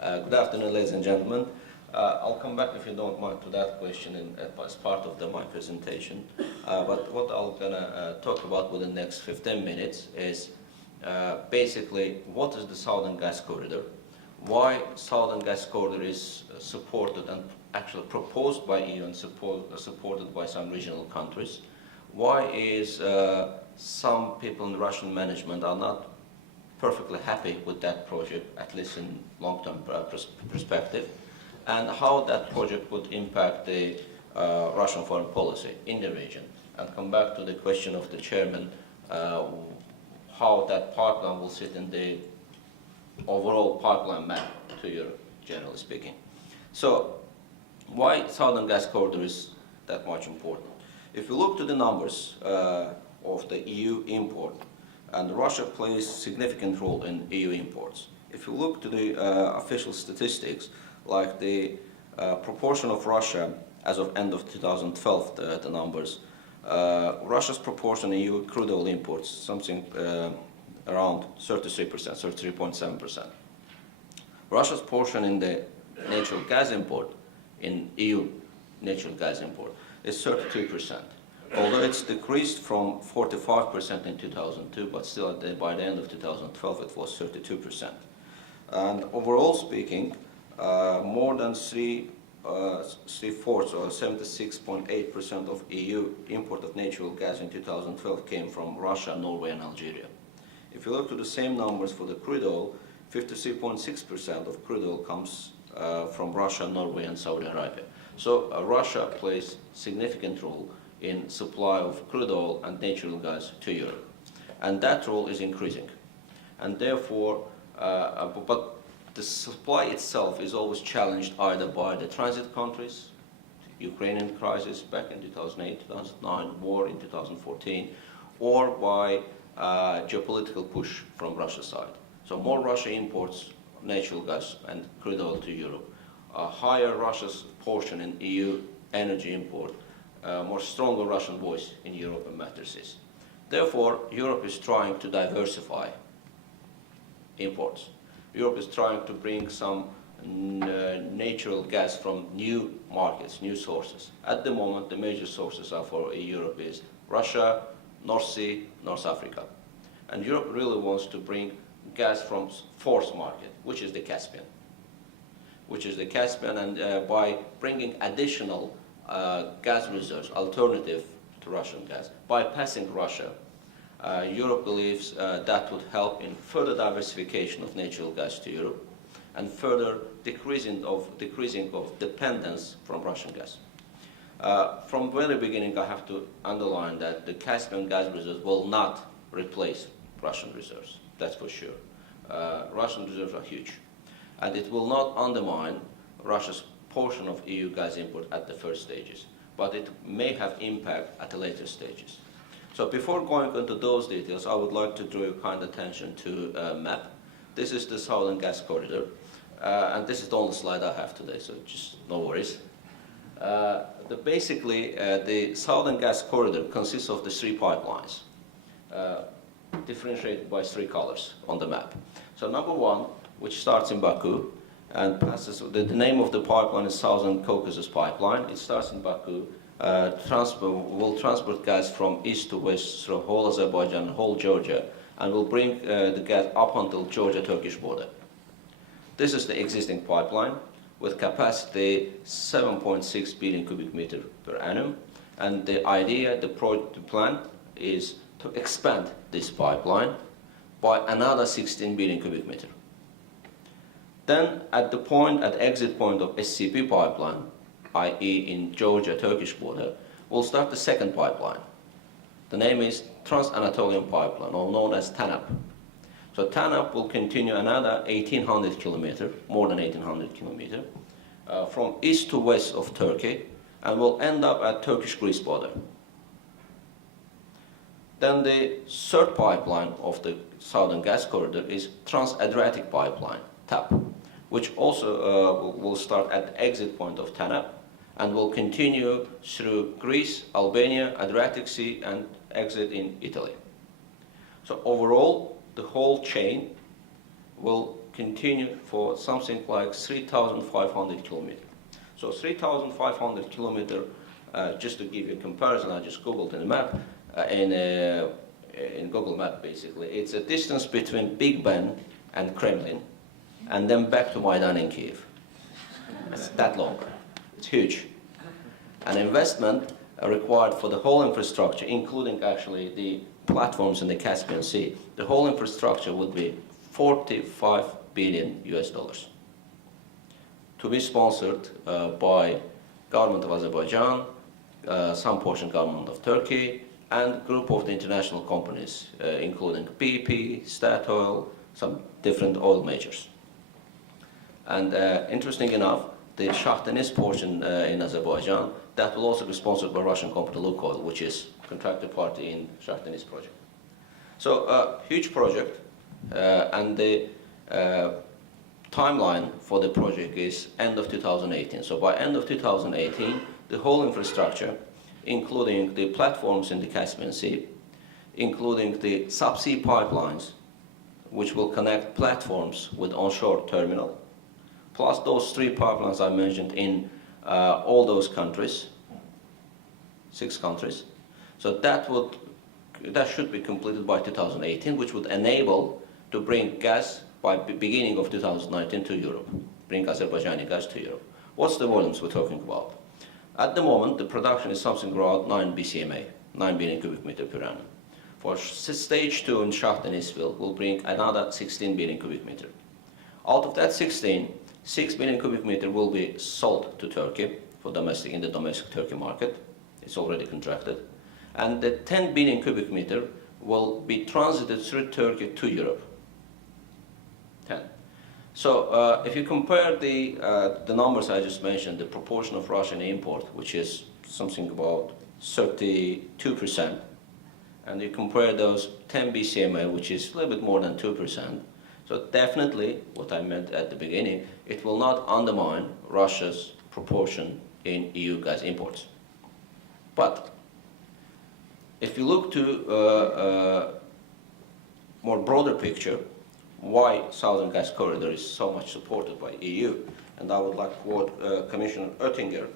Good afternoon, ladies and gentlemen. I'll come back, if you don't mind, to that question as part of my presentation. But what I'm going to talk about within the next 15 minutes is basically what is the Southern Gas Corridor, why Southern Gas Corridor is supported and actually proposed by EU and supported by some regional countries. Why is some people in Russian management are not perfectly happy with that project, at least in long-term perspective, and how that project would impact the Russian foreign policy in the region. And come back to the question of the chairman, how that pipeline will sit in the overall pipeline map to Europe, generally speaking. So, why Southern Gas Corridor is that much important? If you look to the numbers of the EU import, and Russia plays a significant role in EU imports. If you look to the official statistics, like the proportion of Russia as of end of 2012, the numbers, Russia's proportion in EU crude oil imports, something around 33%, 33.7%. Russia's portion in the natural gas import, in EU natural gas import, is 32%. Although it's decreased from 45% in 2002, but still by the end of 2012 it was 32%. And overall speaking, more than three-fourths or 76.8% of EU import of natural gas in 2012 came from Russia, Norway and Algeria. If you look to the same numbers for the crude oil, 53.6% of crude oil comes from Russia, Norway and Saudi Arabia. So Russia plays significant role in supply of crude oil and natural gas to Europe. And that role is increasing. And therefore, but the supply itself is always challenged either by the transit countries, Ukrainian crisis back in 2008, 2009, war in 2014, or by geopolitical push from Russia's side. So more Russia imports natural gas and crude oil to Europe. Higher Russia's portion in EU energy import, more stronger Russian voice in European matrices. Therefore, Europe is trying to diversify imports. Europe is trying to bring some natural gas from new markets, new sources. At the moment, the major sources are for Europe is Russia, North Sea, North Africa. And Europe really wants to bring gas from fourth market, which is the Caspian. And by bringing additional gas reserves, alternative to Russian gas, bypassing Russia, Europe believes that would help in further diversification of natural gas to Europe and further decreasing of dependence from Russian gas. From the very beginning, I have to underline that the Caspian gas reserves will not replace Russian reserves, that's for sure. Russian reserves are huge. And it will not undermine Russia's portion of EU gas import at the first stages, but it may have impact at the later stages. So before going into those details, I would like to draw your kind attention to a map. This is the Southern Gas Corridor, and this is the only slide I have today, so just no worries. Basically, the Southern Gas Corridor consists of the three pipelines, differentiated by three colors on the map. So number one, which starts in Baku and passes, the name of the pipeline is Southern Caucasus Pipeline. It starts in Baku, will transport gas from east to west through whole Azerbaijan and whole Georgia, and will bring the gas up until Georgia-Turkish border. This is the existing pipeline with capacity 7.6 billion cubic meter per annum, and the idea, the plan is to expand this pipeline by another 16 billion cubic meter. Then at the exit point of SCP pipeline, i.e. in Georgia-Turkish border, we'll start the second pipeline. The name is Trans-Anatolian Pipeline, or known as TANAP. So TANAP will continue another 1,800 kilometers, more than 1,800 kilometers, from east to west of Turkey, and will end up at Turkish-Greece border. Then the third pipeline of the Southern Gas Corridor is Trans-Adriatic Pipeline, TAP, which also will start at the exit point of TANAP and will continue through Greece, Albania, Adriatic Sea, and exit in Italy. So overall, the whole chain will continue for something like 3,500 kilometers. So 3,500 kilometers, just to give you a comparison, I just Googled in the map, in Google Map basically, it's a distance between Big Ben and Kremlin, and then back to Maidan in Kiev. It's that long. It's huge. An investment required for the whole infrastructure, including actually the platforms in the Caspian Sea, the whole infrastructure would be $45 billion to be sponsored by government of Azerbaijan, some portion government of Turkey, and group of the international companies, including BP, Statoil, some different oil majors. And interesting enough, the Shah Deniz portion in Azerbaijan, that will also be sponsored by Russian company Lukoil, which is contracted party in Shah Deniz project. So a huge project, and the timeline for the project is end of 2018. So by end of 2018, the whole infrastructure, including the platforms in the Caspian Sea, including the subsea pipelines, which will connect platforms with onshore terminal, plus those 3 pipelines I mentioned in all those countries, 6 countries. So that should be completed by 2018, which would enable to bring gas by beginning of 2019 to Europe, bring Azerbaijani gas to Europe. What's the volumes we're talking about? At the moment, the production is something around 9 BCMA, 9 billion cubic meter per annum. For stage 2 in Shah Deniz field, we'll bring another 16 billion cubic meter. Out of that 16, 6 billion cubic meter will be sold to Turkey for domestic, in the domestic Turkey market. It's already contracted. And the 10 billion cubic meter will be transited through Turkey to Europe. 10. So if you compare the numbers I just mentioned, the proportion of Russian import, which is something about 32%, and you compare those 10 BCMA, which is a little bit more than 2%, so definitely, what I meant at the beginning, it will not undermine Russia's proportion in EU gas imports. But if you look to more broader picture, why Southern Gas Corridor is so much supported by EU, and I would like to quote Commissioner Oettinger,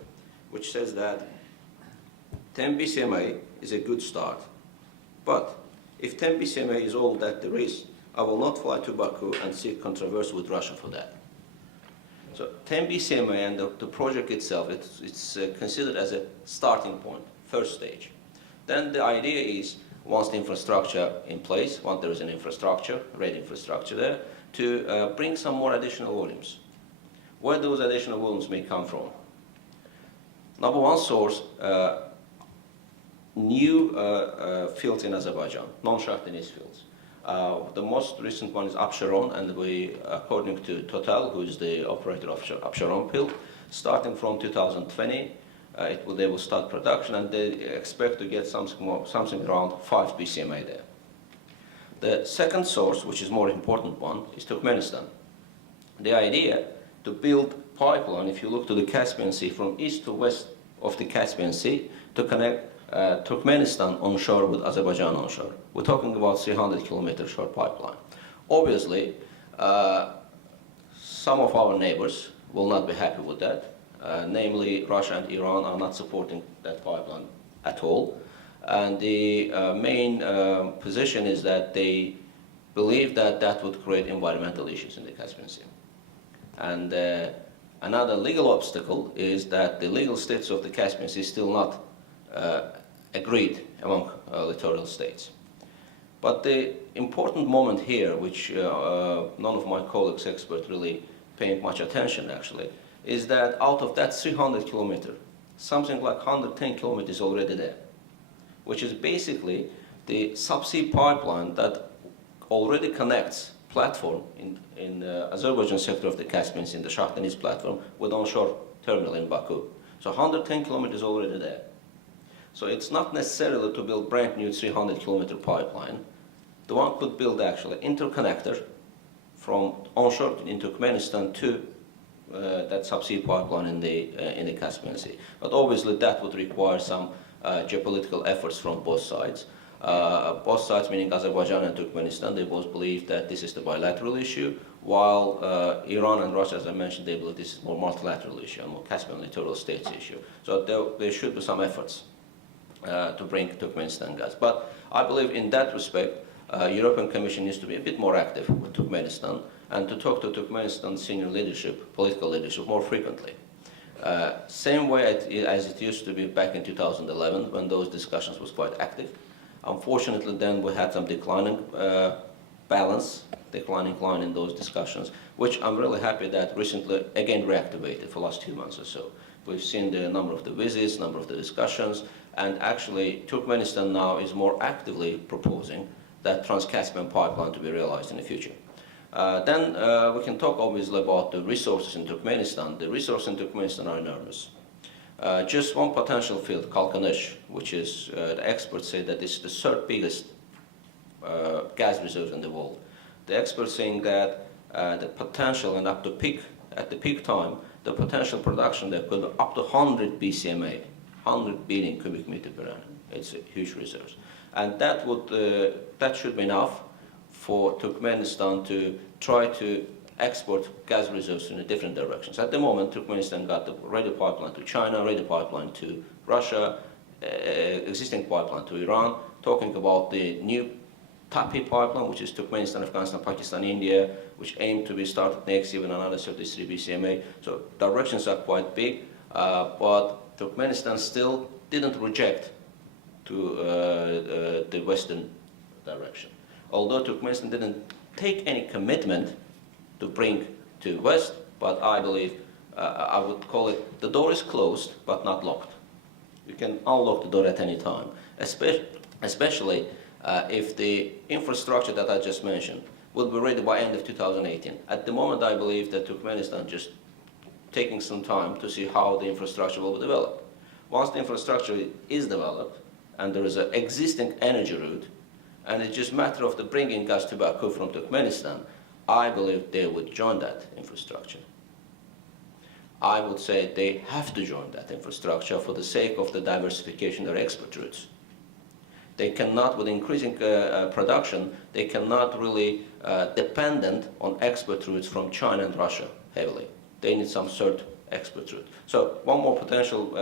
which says that 10 BCMA is a good start, but if 10 BCMA is all that there is, I will not fly to Baku and seek controversy with Russia for that. So 10 BCMA and the project itself, it's considered as a starting point, first stage. Then the idea is, once the infrastructure in place, once there is an infrastructure, ready infrastructure there, to bring some more additional volumes. Where those additional volumes may come from? Number one source, new fields in Azerbaijan, non-Shah Deniz fields. The most recent one is Absheron, and we, according to Total, who is the operator of Absheron field, starting from 2020, they will start production, and they expect to get something around 5 BCMA there. The second source, which is more important one, is Turkmenistan. The idea to build pipeline, if you look to the Caspian Sea, from east to west of the Caspian Sea, to connect Turkmenistan onshore with Azerbaijan onshore. We're talking about 300 kilometer short pipeline. Obviously, some of our neighbors will not be happy with that. Namely, Russia and Iran are not supporting that pipeline at all. And the main position is that they believe that that would create environmental issues in the Caspian Sea. And another legal obstacle is that the legal status of the Caspian Sea is still not agreed among littoral states. But the important moment here, which none of my colleagues experts really paying much attention actually, is that out of that 300 kilometers, something like 110 kilometers already there, which is basically the subsea pipeline that already connects platform in Azerbaijan sector of the Caspian Sea, in the Shah Deniz platform, with onshore terminal in Baku. So 110 kilometers already there. So it's not necessarily to build brand new 300 kilometer pipeline. The one could build actually interconnector from onshore in Turkmenistan to that subsea pipeline in the Caspian Sea. But obviously that would require some geopolitical efforts from both sides. Both sides, meaning Azerbaijan and Turkmenistan, they both believe that this is the bilateral issue, while Iran and Russia, as I mentioned, they believe this is more multilateral issue, a more Caspian littoral states issue. So there should be some efforts to bring Turkmenistan gas. But I believe in that respect, European Commission needs to be a bit more active with Turkmenistan and to talk to Turkmenistan senior leadership, political leadership, more frequently. Same way as it used to be back in 2011 when those discussions was quite active. Unfortunately, then we had some declining declining line in those discussions, which I'm really happy that recently again reactivated for the last 2 months or so. We've seen the number of the visits, number of the discussions, and actually Turkmenistan now is more actively proposing that Trans-Caspian pipeline to be realized in the future. Then we can talk obviously about the resources in Turkmenistan. The resources in Turkmenistan are enormous. Just one potential field, Kalkanish, which is, the experts say that it's the third biggest gas reserve in the world. The experts saying that the potential and at the peak time, the potential production there could be up to 100 BCMA, 100 billion cubic meter per annum. It's a huge reserves. And that should be enough for Turkmenistan to try to export gas reserves in different directions. At the moment, Turkmenistan got the ready pipeline to China, ready pipeline to Russia, existing pipeline to Iran, talking about the new TAPI pipeline, which is Turkmenistan, Afghanistan, Pakistan, India, which aim to be started next year with another 33 BCMA. So directions are quite big, but Turkmenistan still didn't reject to the Western direction. Although Turkmenistan didn't take any commitment to bring to West, but I believe, I would call it, the door is closed, but not locked. You can unlock the door at any time, especially if the infrastructure that I just mentioned will be ready by end of 2018. At the moment, I believe that Turkmenistan just taking some time to see how the infrastructure will be developed. Once the infrastructure is developed, and there is an existing energy route, and it's just a matter of the bringing gas to Baku from Turkmenistan, I believe they would join that infrastructure. I would say they have to join that infrastructure for the sake of the diversification of their export routes. They cannot, with increasing production, they cannot really dependent on export routes from China and Russia heavily. They need some third export route. So one more potential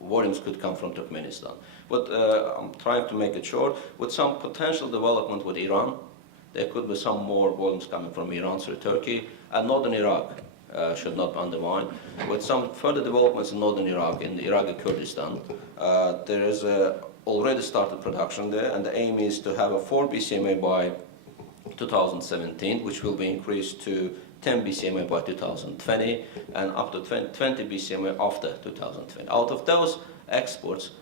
volumes could come from Turkmenistan. But I'm trying to make it short. With some potential development with Iran, there could be some more volumes coming from Iran through Turkey, and northern Iraq should not undermine. With some further developments in northern Iraq, in Iraqi Kurdistan, there is already started production there, and the aim is to have a 4 BCMA by 2017, which will be increased to 10 BCMA by 2020, and up to 20 BCMA after 2020. Out of those exports,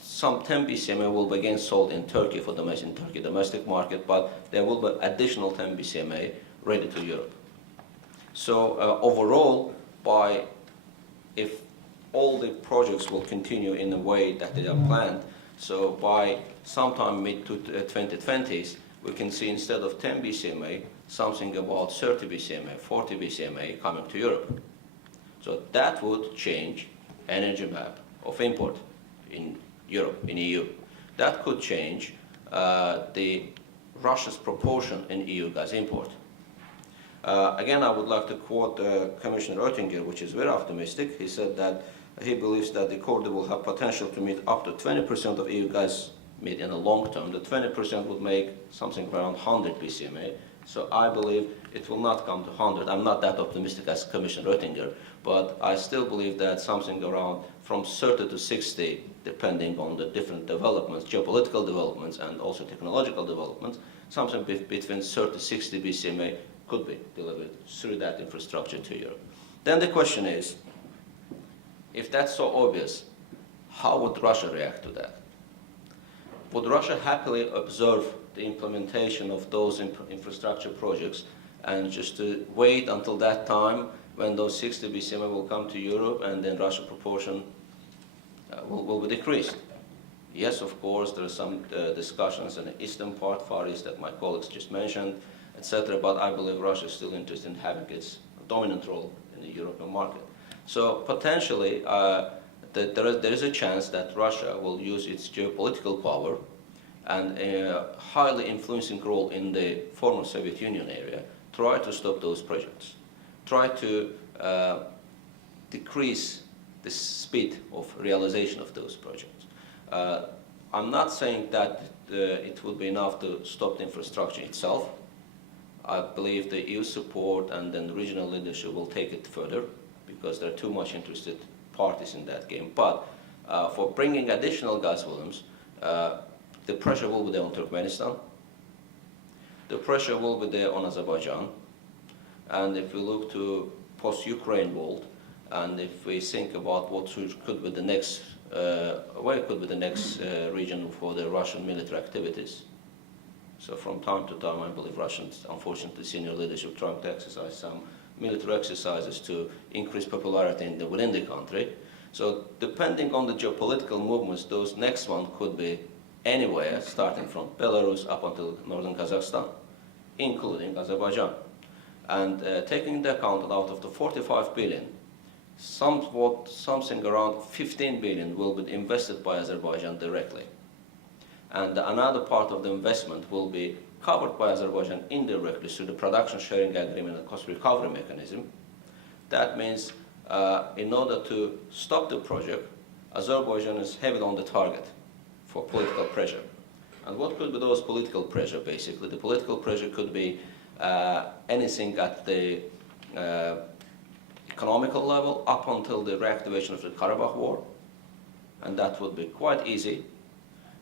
some 10 BCMA will be again sold in Turkey for domestic market, but there will be additional 10 BCMA ready to Europe. So overall, if all the projects will continue in the way that they are planned, so by sometime mid-2020s, we can see instead of 10 BCMA, something about 30 BCMA, 40 BCMA coming to Europe. So that would change energy map of import in Europe, in EU. That could change the Russia's proportion in EU gas import. Again, I would like to quote Commissioner Oettinger, which is very optimistic. He said that he believes that the corridor will have potential to meet up to 20% of EU gas need in the long term. The 20% would make something around 100 BCMA. So I believe it will not come to 100. I'm not that optimistic as Commissioner Oettinger, but I still believe that something around from 30 to 60, depending on the different developments, geopolitical developments and also technological developments, something between 30 to 60 BCMA could be delivered through that infrastructure to Europe. Then the question is, if that's so obvious, how would Russia react to that? Would Russia happily observe the implementation of those infrastructure projects and just to wait until that time when those 60 BCMA will come to Europe and then Russia proportion will be decreased? Yes, of course, there are some discussions in the eastern part, Far East, that my colleagues just mentioned, etc. But I believe Russia is still interested in having its dominant role in the European market. So potentially, there is a chance that Russia will use its geopolitical power and a highly influencing role in the former Soviet Union area, try to stop those projects, try to decrease the speed of realization of those projects. I'm not saying that it would be enough to stop the infrastructure itself. I believe the EU support and then the regional leadership will take it further because there are too much interested parties in that game. But for bringing additional gas volumes, the pressure will be there on Turkmenistan, the pressure will be there on Azerbaijan, and if we look to post-Ukraine world, and if we think about what could be the next, where could be the next region for the Russian military activities. So from time to time, I believe Russians, unfortunately, senior leadership trying to exercise some military exercises to increase popularity within the country. So depending on the geopolitical movements, those next one could be anywhere, starting from Belarus up until northern Kazakhstan, including Azerbaijan. And taking into account that out of the 45 billion, something around 15 billion will be invested by Azerbaijan directly. And another part of the investment will be covered by Azerbaijan indirectly through the production sharing agreement and cost recovery mechanism. That means in order to stop the project, Azerbaijan is heavily on the target for political pressure. And what could be those political pressure, basically? The political pressure could be anything at the economical level up until the reactivation of the Karabakh War. And that would be quite easy.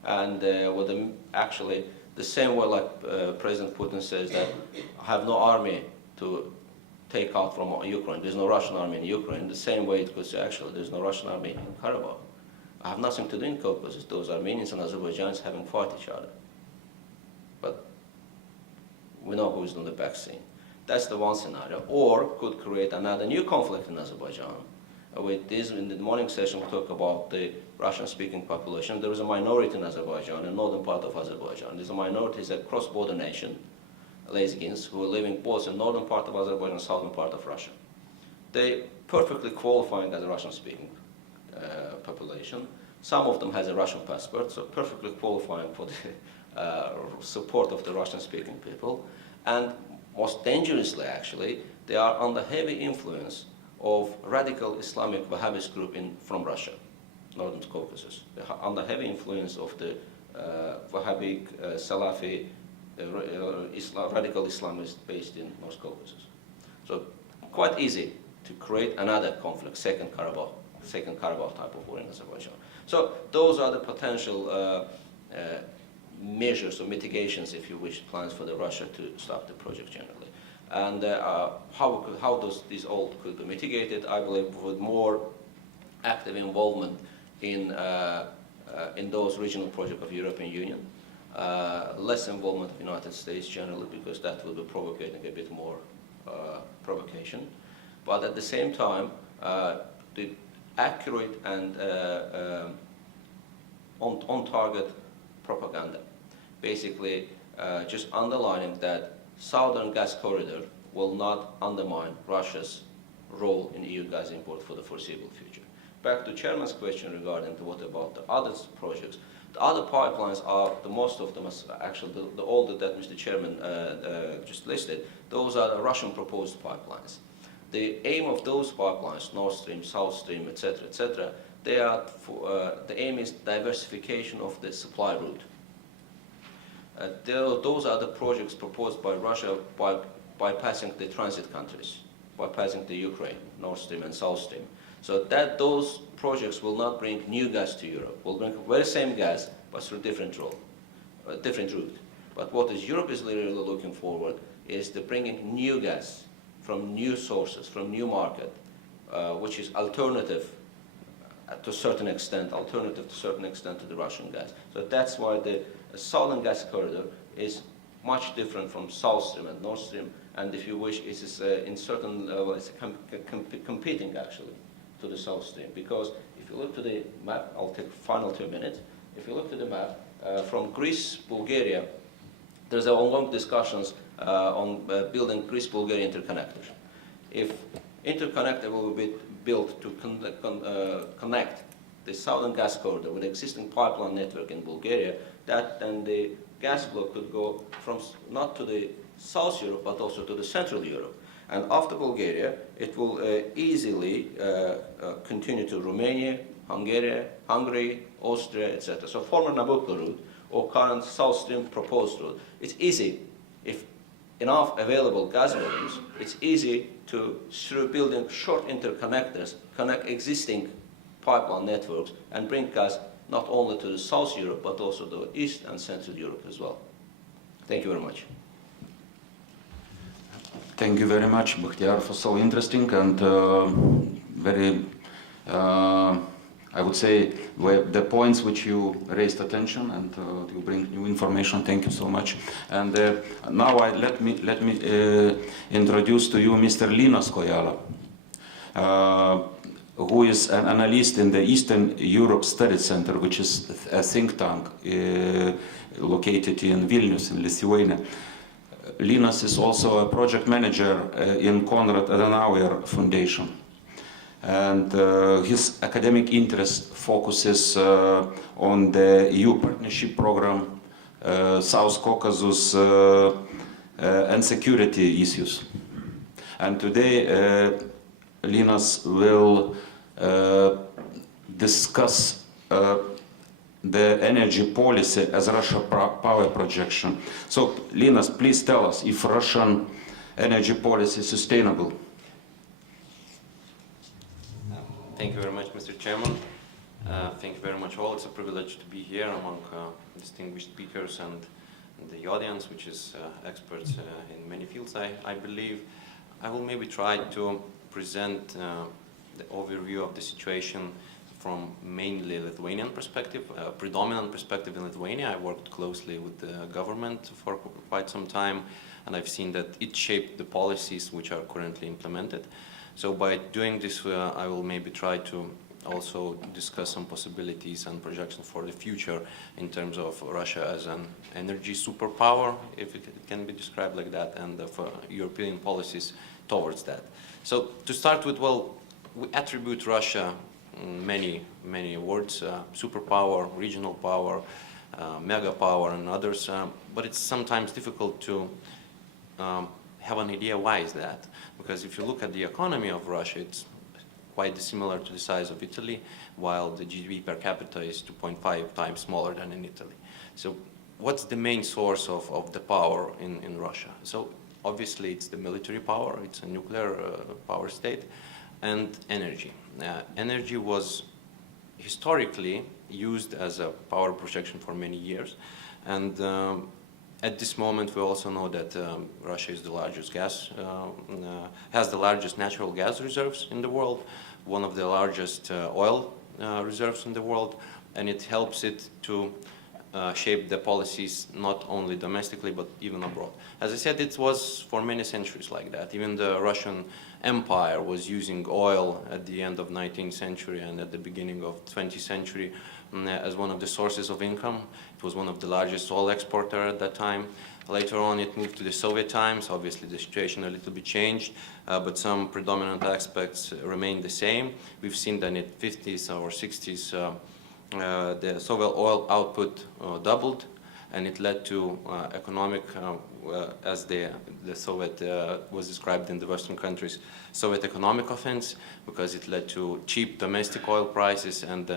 And with actually the same way like President Putin says that I have no army to take out from Ukraine, there's no Russian army in Ukraine, the same way it could say actually there's no Russian army in Karabakh. I have nothing to do in Caucasus. Those Armenians and Azerbaijanis having fought each other. But we know who is on the back scene. That's the one scenario. Or could create another new conflict in Azerbaijan. With this, in the morning session, we talk about the Russian-speaking population. There is a minority in Azerbaijan, in the northern part of Azerbaijan. There's a minority, it's a cross-border nation, Lezgins, who are living both in the northern part of Azerbaijan and southern part of Russia. They perfectly qualifying as a Russian-speaking population. Some of them has a Russian passport, so perfectly qualifying for the support of the Russian-speaking people. And most dangerously, actually, they are under heavy influence of radical Islamic Wahhabist group from Russia, Northern Caucasus. They are under heavy influence of the Wahhabi, Salafi, radical Islamists based in North Caucasus. So quite easy to create another conflict, second Karabakh type of war in Azerbaijan. So those are the potential measures or mitigations, if you wish, plans for the Russia to stop the project generally. And how these all could be mitigated, I believe, with more active involvement in those regional projects of European Union, less involvement of the United States generally, because that will be provoking a bit more provocation. But at the same time, the accurate and on-target propaganda, basically just underlining that Southern gas corridor will not undermine Russia's role in EU gas import for the foreseeable future. Back to Chairman's question regarding what about the other projects. The other pipelines are, most of them, actually the older that Mr. Chairman just listed, those are the Russian proposed pipelines. The aim of those pipelines, Nord Stream, South Stream, etc., they are the aim is diversification of the supply route. Those are the projects proposed by Russia by bypassing the transit countries, bypassing the Ukraine, Nord Stream and South Stream. So that those projects will not bring new gas to Europe, will bring the very same gas, but through different route. But what Europe is really looking forward is the bringing new gas from new sources, from new market, which is alternative to a certain extent, to the Russian gas. So that's why the Southern gas corridor is much different from South Stream and Nord Stream, and if you wish, it is in certain level, it's competing actually to the South Stream. Because if you look to the map, I'll take final 2 minutes. If you look to the map, from Greece, Bulgaria, there's ongoing discussions on building Greece-Bulgaria interconnector. If interconnector will be built to connect the Southern gas corridor with existing pipeline network in Bulgaria, that then the gas flow could go from not to the South Europe, but also to the Central Europe. And after Bulgaria, it will easily continue to Romania, Hungary, Austria, etc. So former Nabucco route or current South Stream proposed route. It's easy, if enough available gas volumes, it's easy to, through building short interconnectors, connect existing pipeline networks and bring gas not only to the South Europe, but also to East and Central Europe as well. Thank you very much. Thank you very much, Bakhtiar, for so interesting and very, I would say, the points which you raised attention and you bring new information. Thank you so much. And now let me introduce to you Mr. Linas Kojala, who is an analyst in the Eastern Europe Study Center, which is a think tank located in Vilnius, in Lithuania. Linus is also a project manager in Konrad Adenauer Foundation. And his academic interest focuses on the EU partnership program, South Caucasus, and security issues. And today, Linus will discuss the energy policy as Russia power projection. So, Linus, please tell us if Russian energy policy is sustainable. Thank you very much, Mr. Chairman. Thank you very much all. It's a privilege to be here among distinguished speakers and the audience, which is experts in many fields, I believe. I will maybe try to present the overview of the situation from mainly Lithuanian perspective, predominant perspective in Lithuania. I worked closely with the government for quite some time, and I've seen that it shaped the policies which are currently implemented. So by doing this, I will maybe try to also discuss some possibilities and projections for the future in terms of Russia as an energy superpower, if it can be described like that, and of European policies towards that. So to start with, well, we attribute Russia many awards, superpower, regional power, mega power, and others, but it's sometimes difficult to have an idea why is that. Because if you look at the economy of Russia, it's quite similar to the size of Italy, while the GDP per capita is 2.5 times smaller than in Italy. So what's the main source of the power in Russia? So obviously it's the military power, it's a nuclear power state, and energy. Energy was historically used as a power projection for many years, and at this moment we also know that Russia is the largest has the largest natural gas reserves in the world, one of the largest oil reserves in the world, and it helps it to shape the policies not only domestically but even abroad. As I said, it was for many centuries like that. Even the Russian Empire was using oil at the end of 19th century and at the beginning of 20th century as one of the sources of income. It was one of the largest oil exporter at that time. Later on it moved to the Soviet times. Obviously the situation a little bit changed, but some predominant aspects remained the same. We've seen that in the 50s or 60s the Soviet oil output doubled, and it led to economic, as the Soviet was described in the Western countries, Soviet economic offense, because it led to cheap domestic oil prices and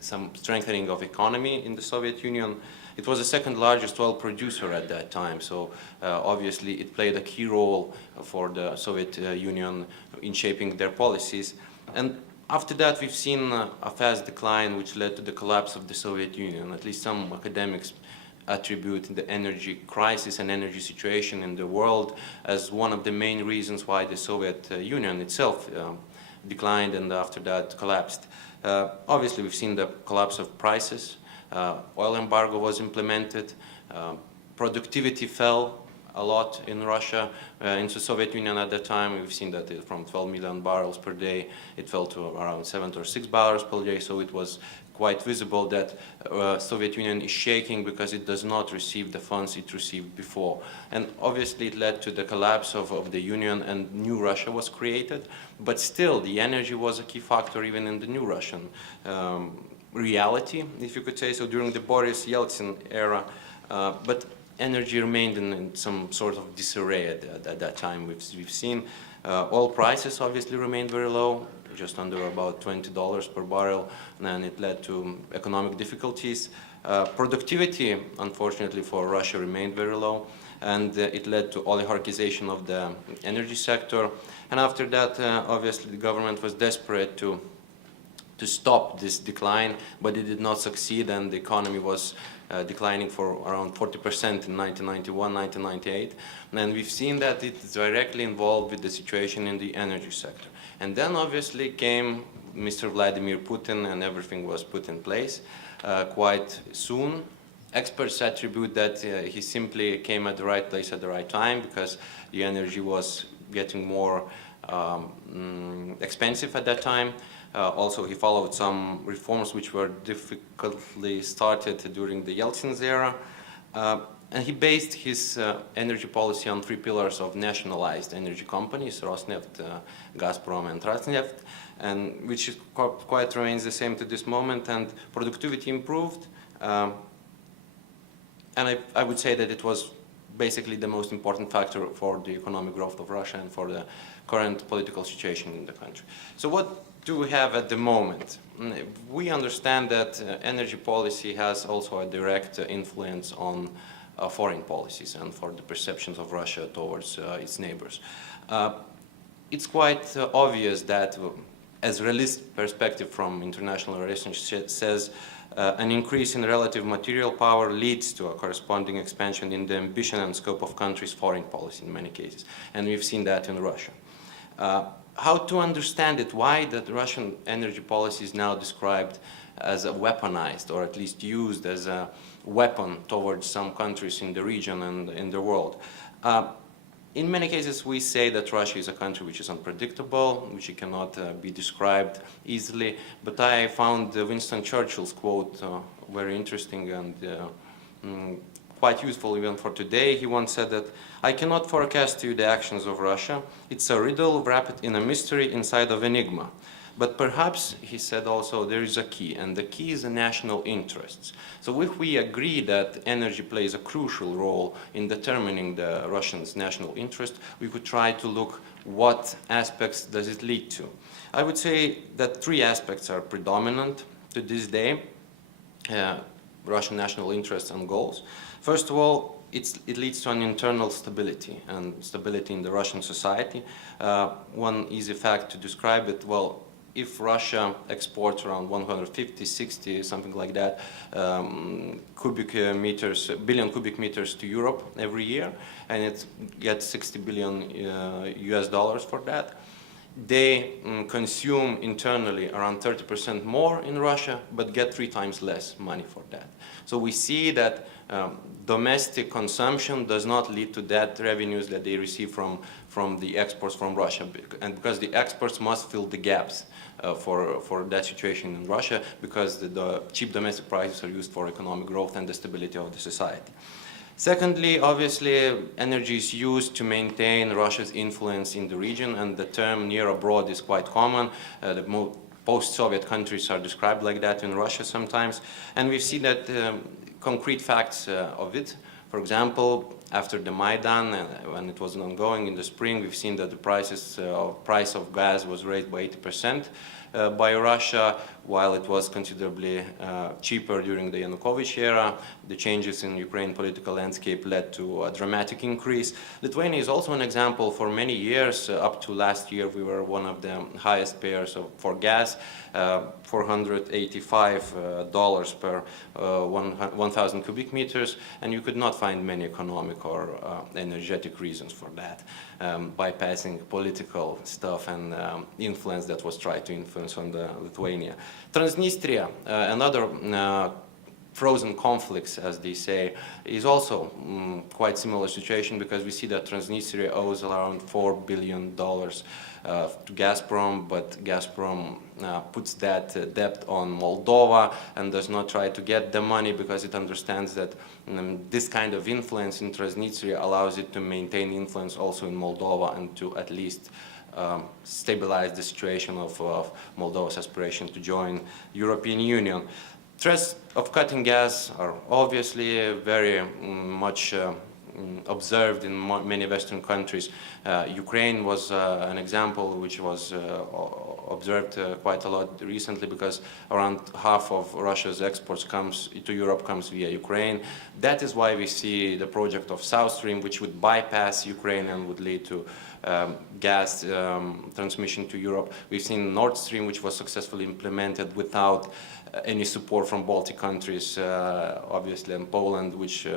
some strengthening of economy in the Soviet Union. It was the second largest oil producer at that time, so obviously it played a key role for the Soviet Union in shaping their policies. And after that, we've seen a fast decline, which led to the collapse of the Soviet Union. At least some academics attribute the energy crisis and energy situation in the world as one of the main reasons why the Soviet Union itself declined and after that collapsed. Obviously, we've seen the collapse of prices. Oil embargo was implemented. Productivity fell a lot in Russia. In the Soviet Union at that time, we've seen that from 12 million barrels per day, it fell to around 7 or 6 barrels per day. So it was quite visible that Soviet Union is shaking because it does not receive the funds it received before. And obviously it led to the collapse of the Union, and new Russia was created. But still, the energy was a key factor even in the new Russian reality, if you could say so, during the Boris Yeltsin era. But energy remained in some sort of disarray at that time. We've seen oil prices obviously remained very low, just under about $20 per barrel, and it led to economic difficulties. Productivity, unfortunately for Russia, remained very low, and it led to oligarchization of the energy sector. And after that, obviously, the government was desperate to stop this decline, but it did not succeed, and the economy was declining for around 40% in 1991, 1998. And we've seen that it's directly involved with the situation in the energy sector. And then obviously came Mr. Vladimir Putin, and everything was put in place quite soon. Experts attribute that he simply came at the right place at the right time, because the energy was getting more expensive at that time. Also, he followed some reforms which were difficultly started during the Yeltsin's era. And he based his energy policy on 3 pillars of nationalized energy companies, Rosneft, Gazprom, and Transneft, and which is quite remains the same to this moment, and productivity improved. And I would say that it was basically the most important factor for the economic growth of Russia and for the current political situation in the country. So what do we have at the moment? We understand that energy policy has also a direct influence on foreign policies and for the perceptions of Russia towards its neighbors. It's quite obvious that, as realist perspective from international relations says, an increase in relative material power leads to a corresponding expansion in the ambition and scope of countries' foreign policy in many cases, and we've seen that in Russia. How to understand it? Why that Russian energy policy is now described as a weaponized, or at least used as a weapon towards some countries in the region and in the world? In many cases, we say that Russia is a country which is unpredictable, which cannot be described easily, but I found Winston Churchill's quote very interesting and quite useful even for today. He once said that, "I cannot forecast to you the actions of Russia. It's a riddle wrapped in a mystery inside of enigma. But perhaps," he said also, "there is a key, and the key is the national interests." So if we agree that energy plays a crucial role in determining the Russians' national interest, we could try to look what aspects does it lead to. I would say that 3 aspects are predominant to this day, Russian national interests and goals. First of all, it leads to an internal stability and stability in the Russian society. One easy fact to describe it, well, if Russia exports around 150, 60, something like that, billion cubic meters to Europe every year, and it gets 60 billion US dollars for that, they consume internally around 30% more in Russia, but get 3 times less money for that. So we see that domestic consumption does not lead to that revenues that they receive from the exports from Russia, and because the exports must fill the gaps for that situation in Russia, because the cheap domestic prices are used for economic growth and the stability of the society. Secondly, obviously, energy is used to maintain Russia's influence in the region, and the term near abroad is quite common. The post-Soviet countries are described like that in Russia sometimes, and we see that concrete facts of it. For example, after the Maidan, when it was ongoing in the spring, we've seen that the price of gas was raised by 80% by Russia, while it was considerably cheaper during the Yanukovych era. The changes in Ukraine political landscape led to a dramatic increase. Lithuania is also an example. For many years, up to last year, we were one of the highest payers for gas, $485 per 1,000 cubic meters, and you could not find many economic or energetic reasons for that, bypassing political stuff and influence that was tried to influence on the Lithuania. Transnistria, another frozen conflicts, as they say, is also quite similar situation, because we see that Transnistria owes around $4 billion to Gazprom, but Gazprom puts that debt on Moldova and does not try to get the money, because it understands that this kind of influence in Transnistria allows it to maintain influence also in Moldova and to at least stabilize the situation of Moldova's aspiration to join European Union. Threats of cutting gas are obviously very much observed in many Western countries. Ukraine was an example which was observed quite a lot recently, because around half of Russia's exports to Europe comes via Ukraine. That is why we see the project of South Stream, which would bypass Ukraine and would lead to gas transmission to Europe. We've seen Nord Stream, which was successfully implemented without any support from Baltic countries, obviously, and Poland, which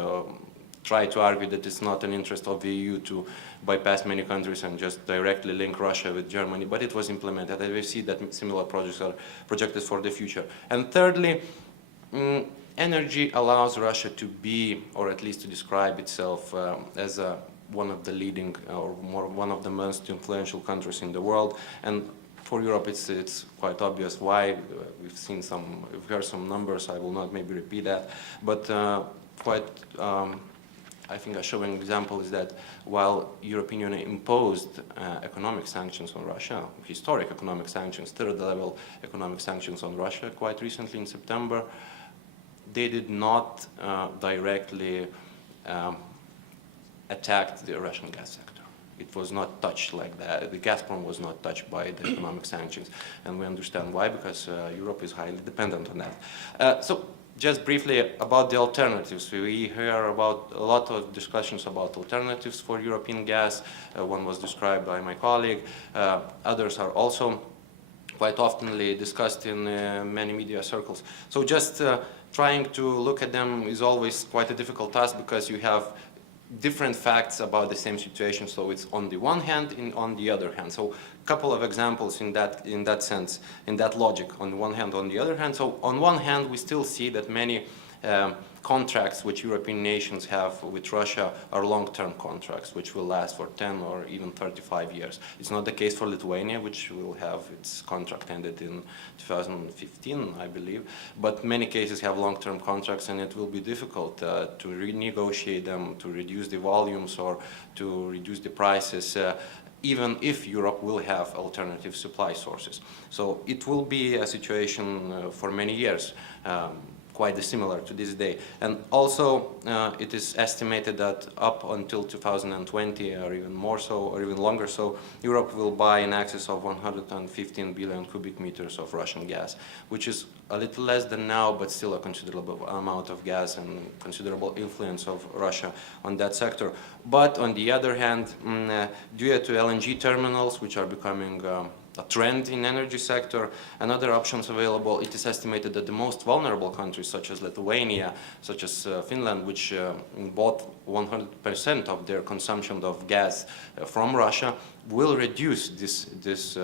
try to argue that it's not an interest of the EU to bypass many countries and just directly link Russia with Germany, but it was implemented, and we see that similar projects are projected for the future. And thirdly, energy allows Russia to be, or at least to describe itself as one of the leading, or one of the most influential countries in the world. And for Europe, it's quite obvious why. We've heard some numbers. I will not maybe repeat that, but quite I think a showing example is that while European Union imposed economic sanctions on Russia, historic economic sanctions, third-level economic sanctions on Russia quite recently in September, they did not directly attack the Russian gas sector. It was not touched like that. The Gazprom was not touched by the economic sanctions, and we understand why, because Europe is highly dependent on that. So just briefly about the alternatives. We hear about a lot of discussions about alternatives for European gas. One was described by my colleague. Others are also quite oftenly discussed in many media circles. So just trying to look at them is always quite a difficult task, because you have different facts about the same situation. So it's on the one hand and on the other hand. So a couple of examples in that sense, in that logic, on the one hand, on the other hand. So on one hand, we still see that many contracts which European nations have with Russia are long-term contracts, which will last for 10 or even 35 years. It's not the case for Lithuania, which will have its contract ended in 2015, I believe. But many cases have long-term contracts, and it will be difficult to renegotiate them, to reduce the volumes or to reduce the prices, even if Europe will have alternative supply sources. So it will be a situation for many years. Quite similar to this day. And also it is estimated that up until 2020 or even more so or even longer so, Europe will buy in excess of 115 billion cubic meters of Russian gas, which is a little less than now, but still a considerable amount of gas and considerable influence of Russia on that sector. But on the other hand, due to LNG terminals, which are becoming a trend in energy sector, and other options available, it is estimated that the most vulnerable countries, such as Lithuania, such as Finland, which bought 100% of their consumption of gas from Russia, will reduce this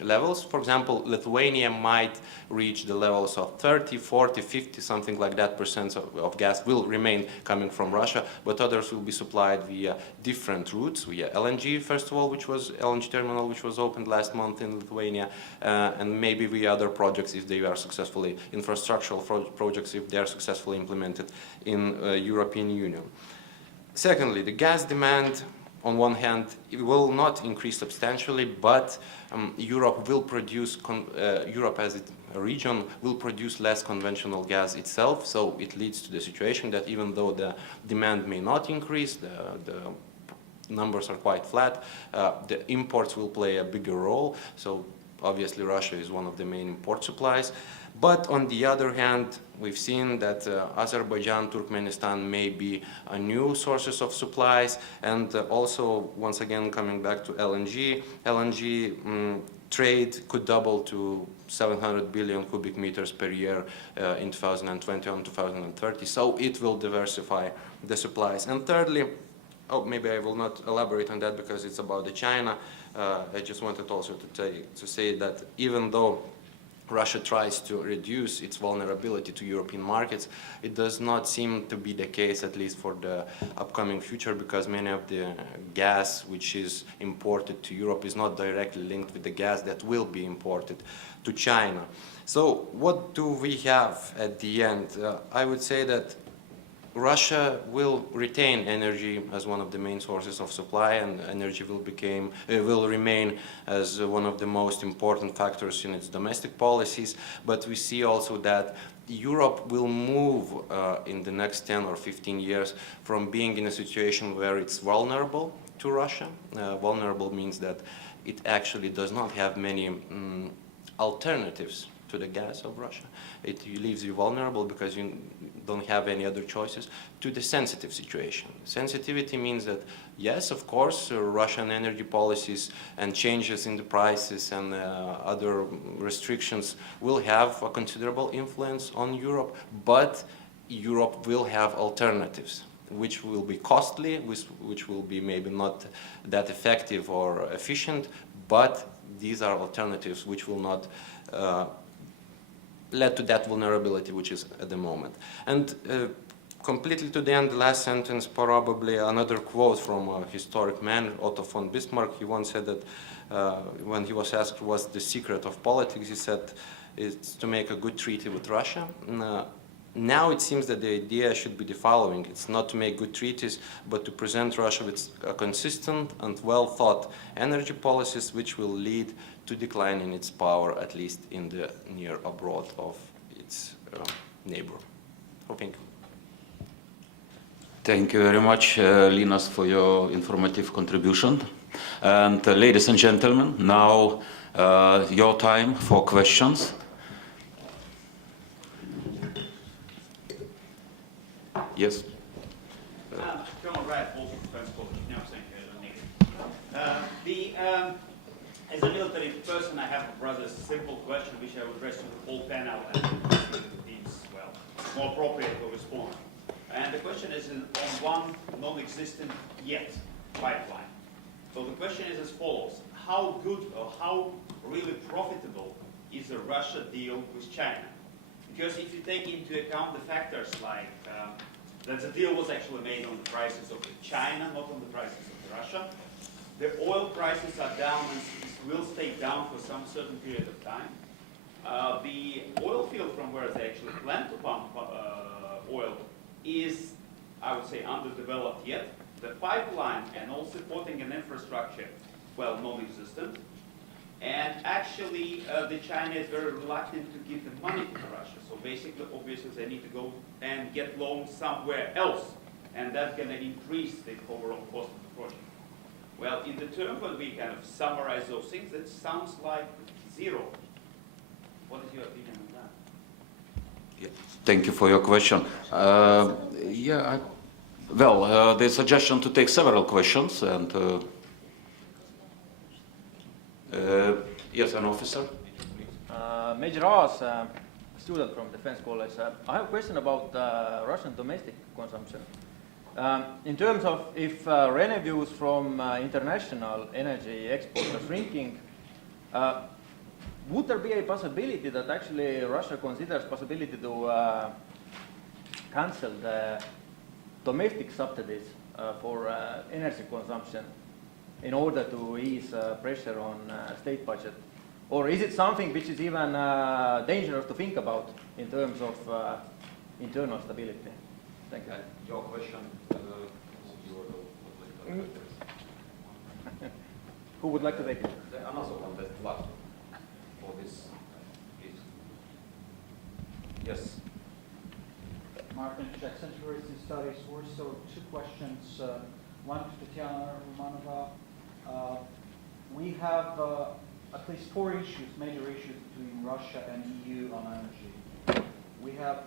levels. For example, Lithuania might reach the levels of 30, 40, 50, something like that percent of gas will remain coming from Russia, but others will be supplied via different routes, via LNG, first of all, which was LNG terminal, which was opened last month in Lithuania, and maybe via other projects if they are successfully, infrastructural projects if they are successfully implemented in European Union. Secondly, the gas demand, on one hand, it will not increase substantially, but Europe will produce, Europe as a region will produce less conventional gas itself, so it leads to the situation that even though the demand may not increase, the numbers are quite flat, the imports will play a bigger role, so obviously Russia is one of the main import supplies. But on the other hand, we've seen that Azerbaijan, Turkmenistan may be new sources of supplies, and also, once again, coming back to LNG, trade could double to 700 billion cubic meters per year in 2020 and 2030, so it will diversify the supplies. And thirdly, maybe I will not elaborate on that because it's about China. I just wanted also to say that even though Russia tries to reduce its vulnerability to European markets, it does not seem to be the case, at least for the upcoming future, because many of the gas which is imported to Europe is not directly linked with the gas that will be imported to China. So what do we have at the end? I would say that Russia will retain energy as one of the main sources of supply, and energy will remain as one of the most important factors in its domestic policies. But we see also that Europe will move in the next 10 or 15 years from being in a situation where it's vulnerable to Russia. Vulnerable means that it actually does not have many alternatives to the gas of Russia. It leaves you vulnerable because you don't have any other choices, to the sensitive situation. Sensitivity means that, yes, of course, Russian energy policies and changes in the prices and other restrictions will have a considerable influence on Europe, but Europe will have alternatives, which will be costly, which will be maybe not that effective or efficient, but these are alternatives which will not led to that vulnerability which is at the moment. And completely to the end, the last sentence, probably another quote from a historic man, Otto von Bismarck. He once said that when he was asked what's the secret of politics, he said it's to make a good treaty with Russia. now it seems that the idea should be the following. It's not to make good treaties, but to present Russia with a consistent and well-thought energy policies which will lead to decline in its power, at least in the near abroad of its neighbor. So thank you. Thank you very much, Linas, for your informative contribution. And ladies and gentlemen, now your time for questions. Yes. John Rad, also Defence College. Now saying as a military person, I have a rather simple question which I would address to the whole panel and the teams, well, more appropriate to respond. And the question is on one non-existent yet pipeline. So the question is as follows: how good or how really profitable is a Russia deal with China? Because if you take into account the factors like that the deal was actually made on the prices of China, not on the prices of Russia. The oil prices are down and will stay down for some certain period of time. The oil field from where they actually plan to pump oil is, I would say, underdeveloped yet. The pipeline and all supporting an infrastructure, well, non-existent. And actually, the China is very reluctant to give the money to Russia. So basically, obviously, they need to go and get loans somewhere else. And that's going to increase the overall cost of the project. Well, in the term when we kind of summarize those things, it sounds like zero. What is your opinion on that? Yeah. Thank you for your question. The suggestion to take several questions and yes, an officer. Major Aas, student from Defense College. I have a question about Russian domestic consumption. In terms of if revenues from international energy exports are shrinking, would there be a possibility that actually Russia considers possibility to cancel the domestic subsidies for energy consumption in order to ease pressure on state budget? Or is it something which is even dangerous to think about in terms of internal stability? Thank you. Your question. Who would like to take it? Another one, that last for this, please. Yes. Martin, Jackson Tourism Studies, Warsaw. Two questions. One to Tatiana Romanova. We have at least four issues, major issues between Russia and EU on energy. We have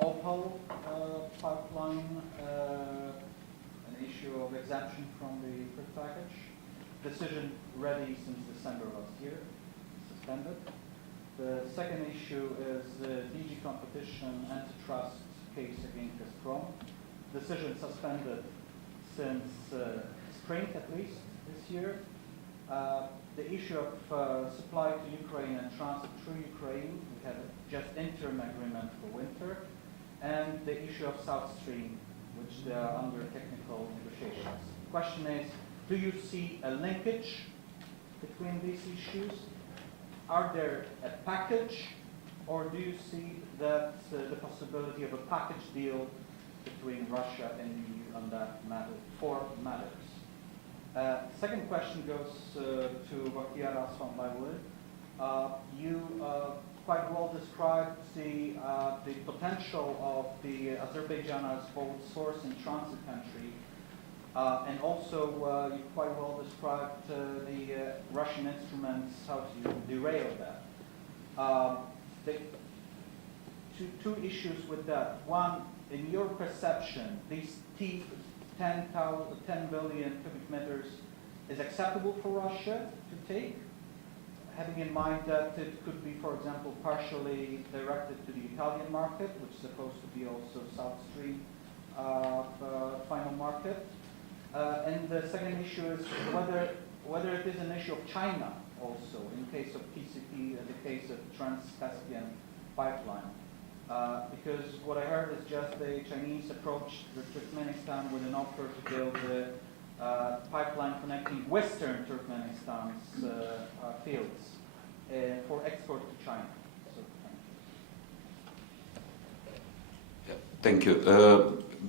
Opal pipeline, an issue of exemption from the FIT package. Decision ready since December last year, suspended. The second issue is the DG competition antitrust case against Gazprom. Decision suspended since spring at least this year. The issue of supply to Ukraine and transit through Ukraine, we have just interim agreement for winter, and the issue of South Stream, which they are under technical negotiations. The question is, do you see a linkage between these issues? Are there a package, or do you see that the possibility of a package deal between Russia and the EU on that matter, for matters? Second question goes to Bakhtiar from Baer. You quite well described the potential of the Azerbaijan as both source and transit country, and also you quite well described the Russian instruments, how to derail that. Two issues with that. One, in your perception, these 10 billion cubic meters is acceptable for Russia to take, having in mind that it could be, for example, partially directed to the Italian market, which is supposed to be also South Stream final market. And the second issue is whether it is an issue of China also, in case of TCP, in the case of Trans-Caspian pipeline. Because what I heard is just the Chinese approached Turkmenistan with an offer to build a pipeline connecting western Turkmenistan's fields for export to China. So, Thank you.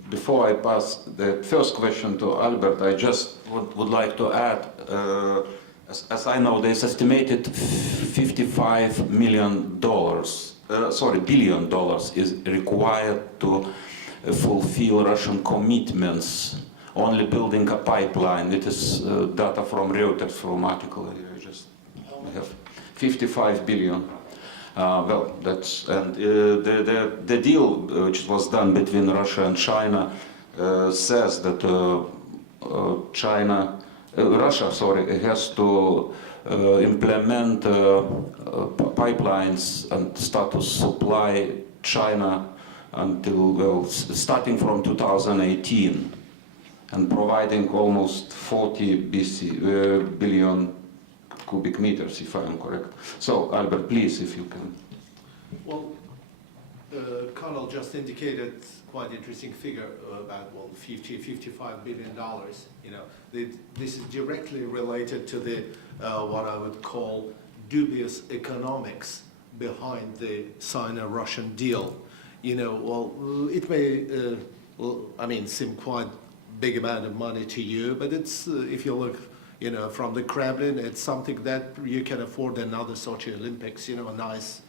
Before I pass the first question to Albert, I just would like to add, as I know, there's estimated $55 million, billion dollars is required to fulfill Russian commitments. Only building a pipeline. It is data from Reuters from article. I just have 55 billion. Well, that's and the deal which was done between Russia and China says that Russia, has to implement pipelines and start to supply China until starting from 2018, and providing almost 40 billion cubic meters, if I am correct. So, Albert, please, if you can. Well, Colonel just indicated quite interesting figure about, well, $55 billion. You know, this is directly related to the what I would call dubious economics behind the Sino-Russian deal. You know, well, it may, seem quite big amount of money to you, but it's if you look, you know, from the Kremlin, it's something that you can afford another Sochi Olympics, you know, a nice,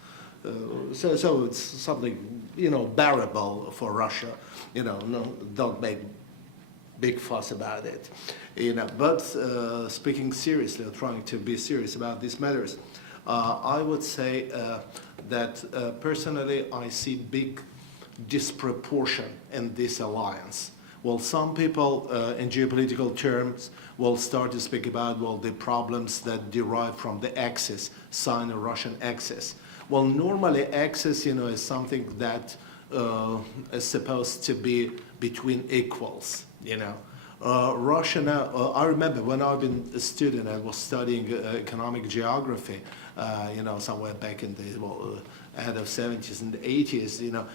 so it's something, you know, bearable for Russia, you know, don't make big fuss about it, you know, but speaking seriously, or trying to be serious about these matters, I would say that personally I see big disproportion in this alliance. Well, some people in geopolitical terms will start to speak about, well, the problems that derive from the axis, Sino-Russian axis. Well, normally axis, you know, is something that is supposed to be between equals, you know. Russia now, I remember when I've been a student, I was studying economic geography, you know, somewhere back in the, end of 70s and 80s, you know,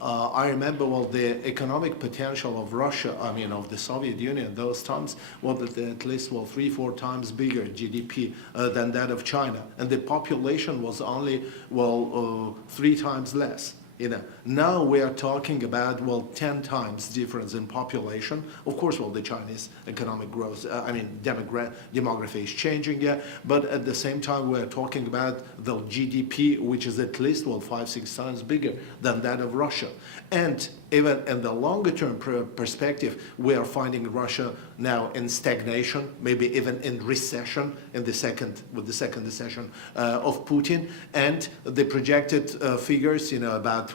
I remember, well, the economic potential of Russia, of the Soviet Union those times, was at least, 3-4 times bigger GDP than that of China. And the population was only, 3 times less. You know, now we are talking about, 10 times difference in population. Of course, the Chinese economic growth, demography is changing, yeah, but at the same time, we're talking about the GDP, which is at least, 5-6 times bigger than that of Russia. And even in the longer term perspective, we are finding Russia now in stagnation, maybe even in recession with the second recession of Putin. And the projected figures, you know, about,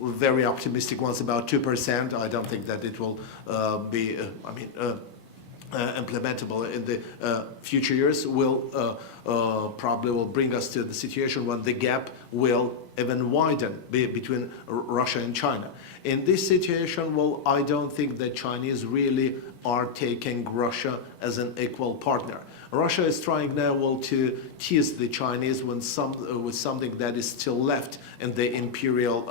very optimistic ones, about 2%. I don't think that it will be, implementable in the future years, will probably will bring us to the situation when the gap will even widen between Russia and China. In this situation, I don't think that Chinese really are taking Russia as an equal partner. Russia is trying now, to tease the Chinese with something that is still left in the imperial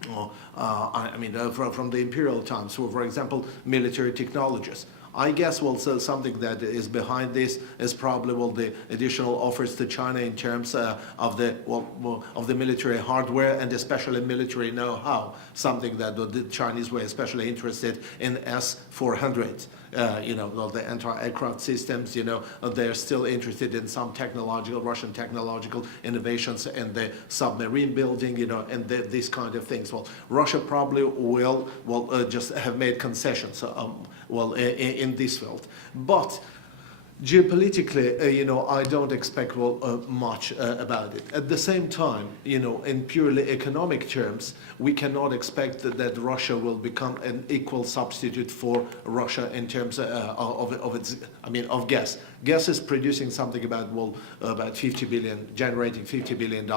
from the imperial times. So, for example, military technologies. I guess, so something that is behind this is probably, the additional offers to China in terms of the military hardware and especially military know-how, something that the Chinese were especially interested in S-400. The anti-aircraft systems, they're still interested in some Russian technological innovations in the submarine building, and these kind of things. Well, Russia probably will just have made concessions, in this field. But geopolitically, I don't expect much about it. At the same time, in purely economic terms, we cannot expect that Russia will become an equal substitute for Russia in terms of gas. Gas is producing something about 50 billion, generating $50 billion,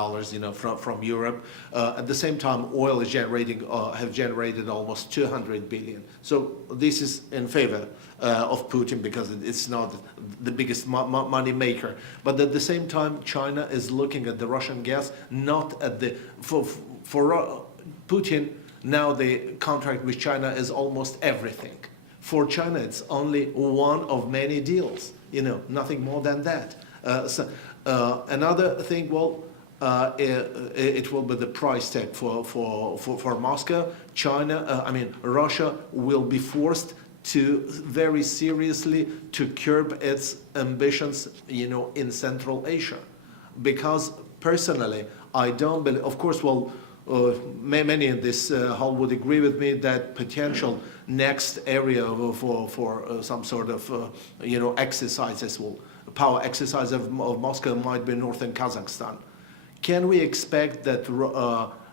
from Europe. At the same time, oil is have generated almost 200 billion. So this is in favor of Putin because it's not the biggest money maker. But at the same time, China is looking at the Russian gas not at the for Putin. Now the contract with China is almost everything. For China, it's only one of many deals. Nothing more than that. Another thing, it will be the price tag for Moscow. Russia will be forced to very seriously to curb its ambitions, in Central Asia. Because personally, I don't believe, of course, many in this hall would agree with me that potential next area for some sort of, exercises, power exercise of Moscow might be northern Kazakhstan. Can we expect that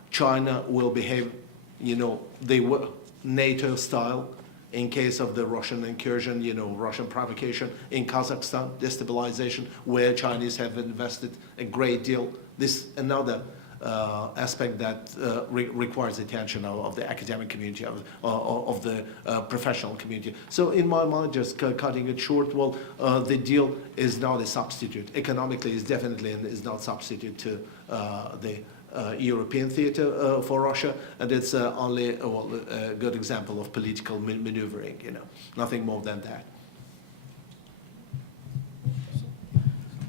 China will behave, the NATO style in case of the Russian incursion, Russian provocation in Kazakhstan, destabilization, where Chinese have invested a great deal? This another aspect that requires attention of the academic community, of the professional community. So in my mind, just cutting it short, the deal is not a substitute. Economically, is definitely is not substitute to the European theater for Russia, and it's only a good example of political maneuvering, nothing more than that.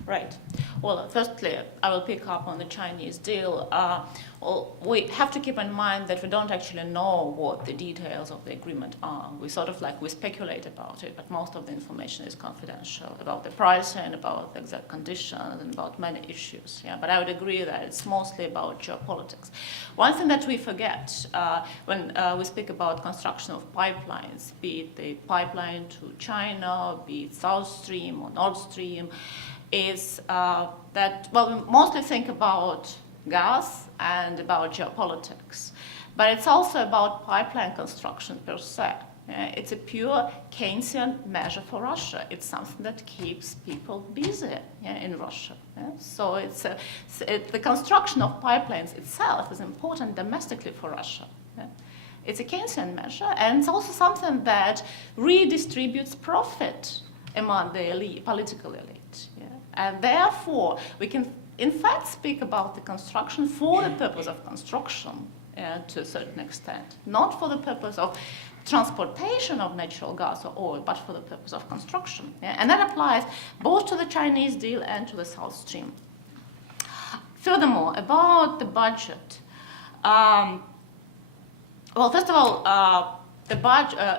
Right. Well, firstly, I will pick up on the Chinese deal. We have to keep in mind that we don't actually know what the details of the agreement are. We speculate about it, but most of the information is confidential about the pricing, about the exact conditions, and about many issues. Yeah, but I would agree that it's mostly about geopolitics. One thing that we forget when we speak about construction of pipelines, be it the pipeline to China, be it South Stream or Nord Stream, is that, we mostly think about gas and about geopolitics, but it's also about pipeline construction per se. It's a pure Keynesian measure for Russia. It's something that keeps people busy in Russia. So the construction of pipelines itself is important domestically for Russia. It's a Keynesian measure, and it's also something that redistributes profit among the elite, political elite. And therefore, we can, in fact, speak about the construction for the purpose of construction to a certain extent, not for the purpose of transportation of natural gas or oil, but for the purpose of construction. And that applies both to the Chinese deal and to the South Stream. Furthermore, about the budget. First of all,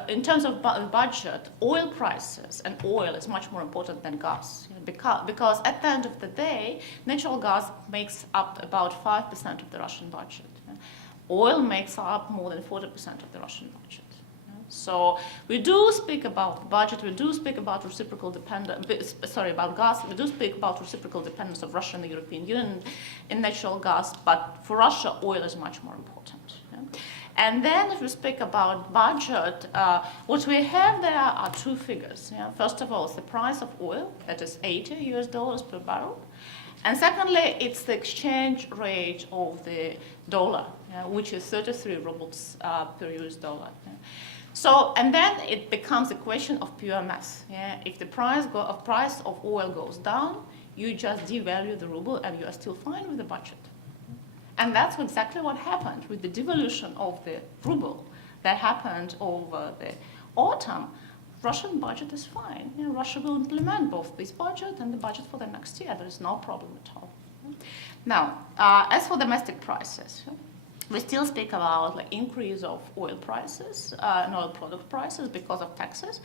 in terms of budget, oil prices, and oil is much more important than gas, because at the end of the day, natural gas makes up about 5% of the Russian budget. Oil makes up more than 40% of the Russian budget. So we do speak about budget, we do speak about reciprocal dependence, about gas, we do speak about reciprocal dependence of Russia and the European Union in natural gas, but for Russia, oil is much more important. And then if we speak about budget, what we have there are two figures. First of all, it's the price of oil, that is $80 per barrel. And secondly, it's the exchange rate of the dollar, which is 33 rubles per US dollar. So, and then it becomes a question of pure math. If the price of oil goes down, you just devalue the ruble and you are still fine with the budget. And that's exactly what happened with the devaluation of the ruble that happened over the autumn. Russian budget is fine. Russia will implement both this budget and the budget for the next year. There is no problem at all. Now, as for domestic prices, we still speak about increase of oil prices and oil product prices because of taxes.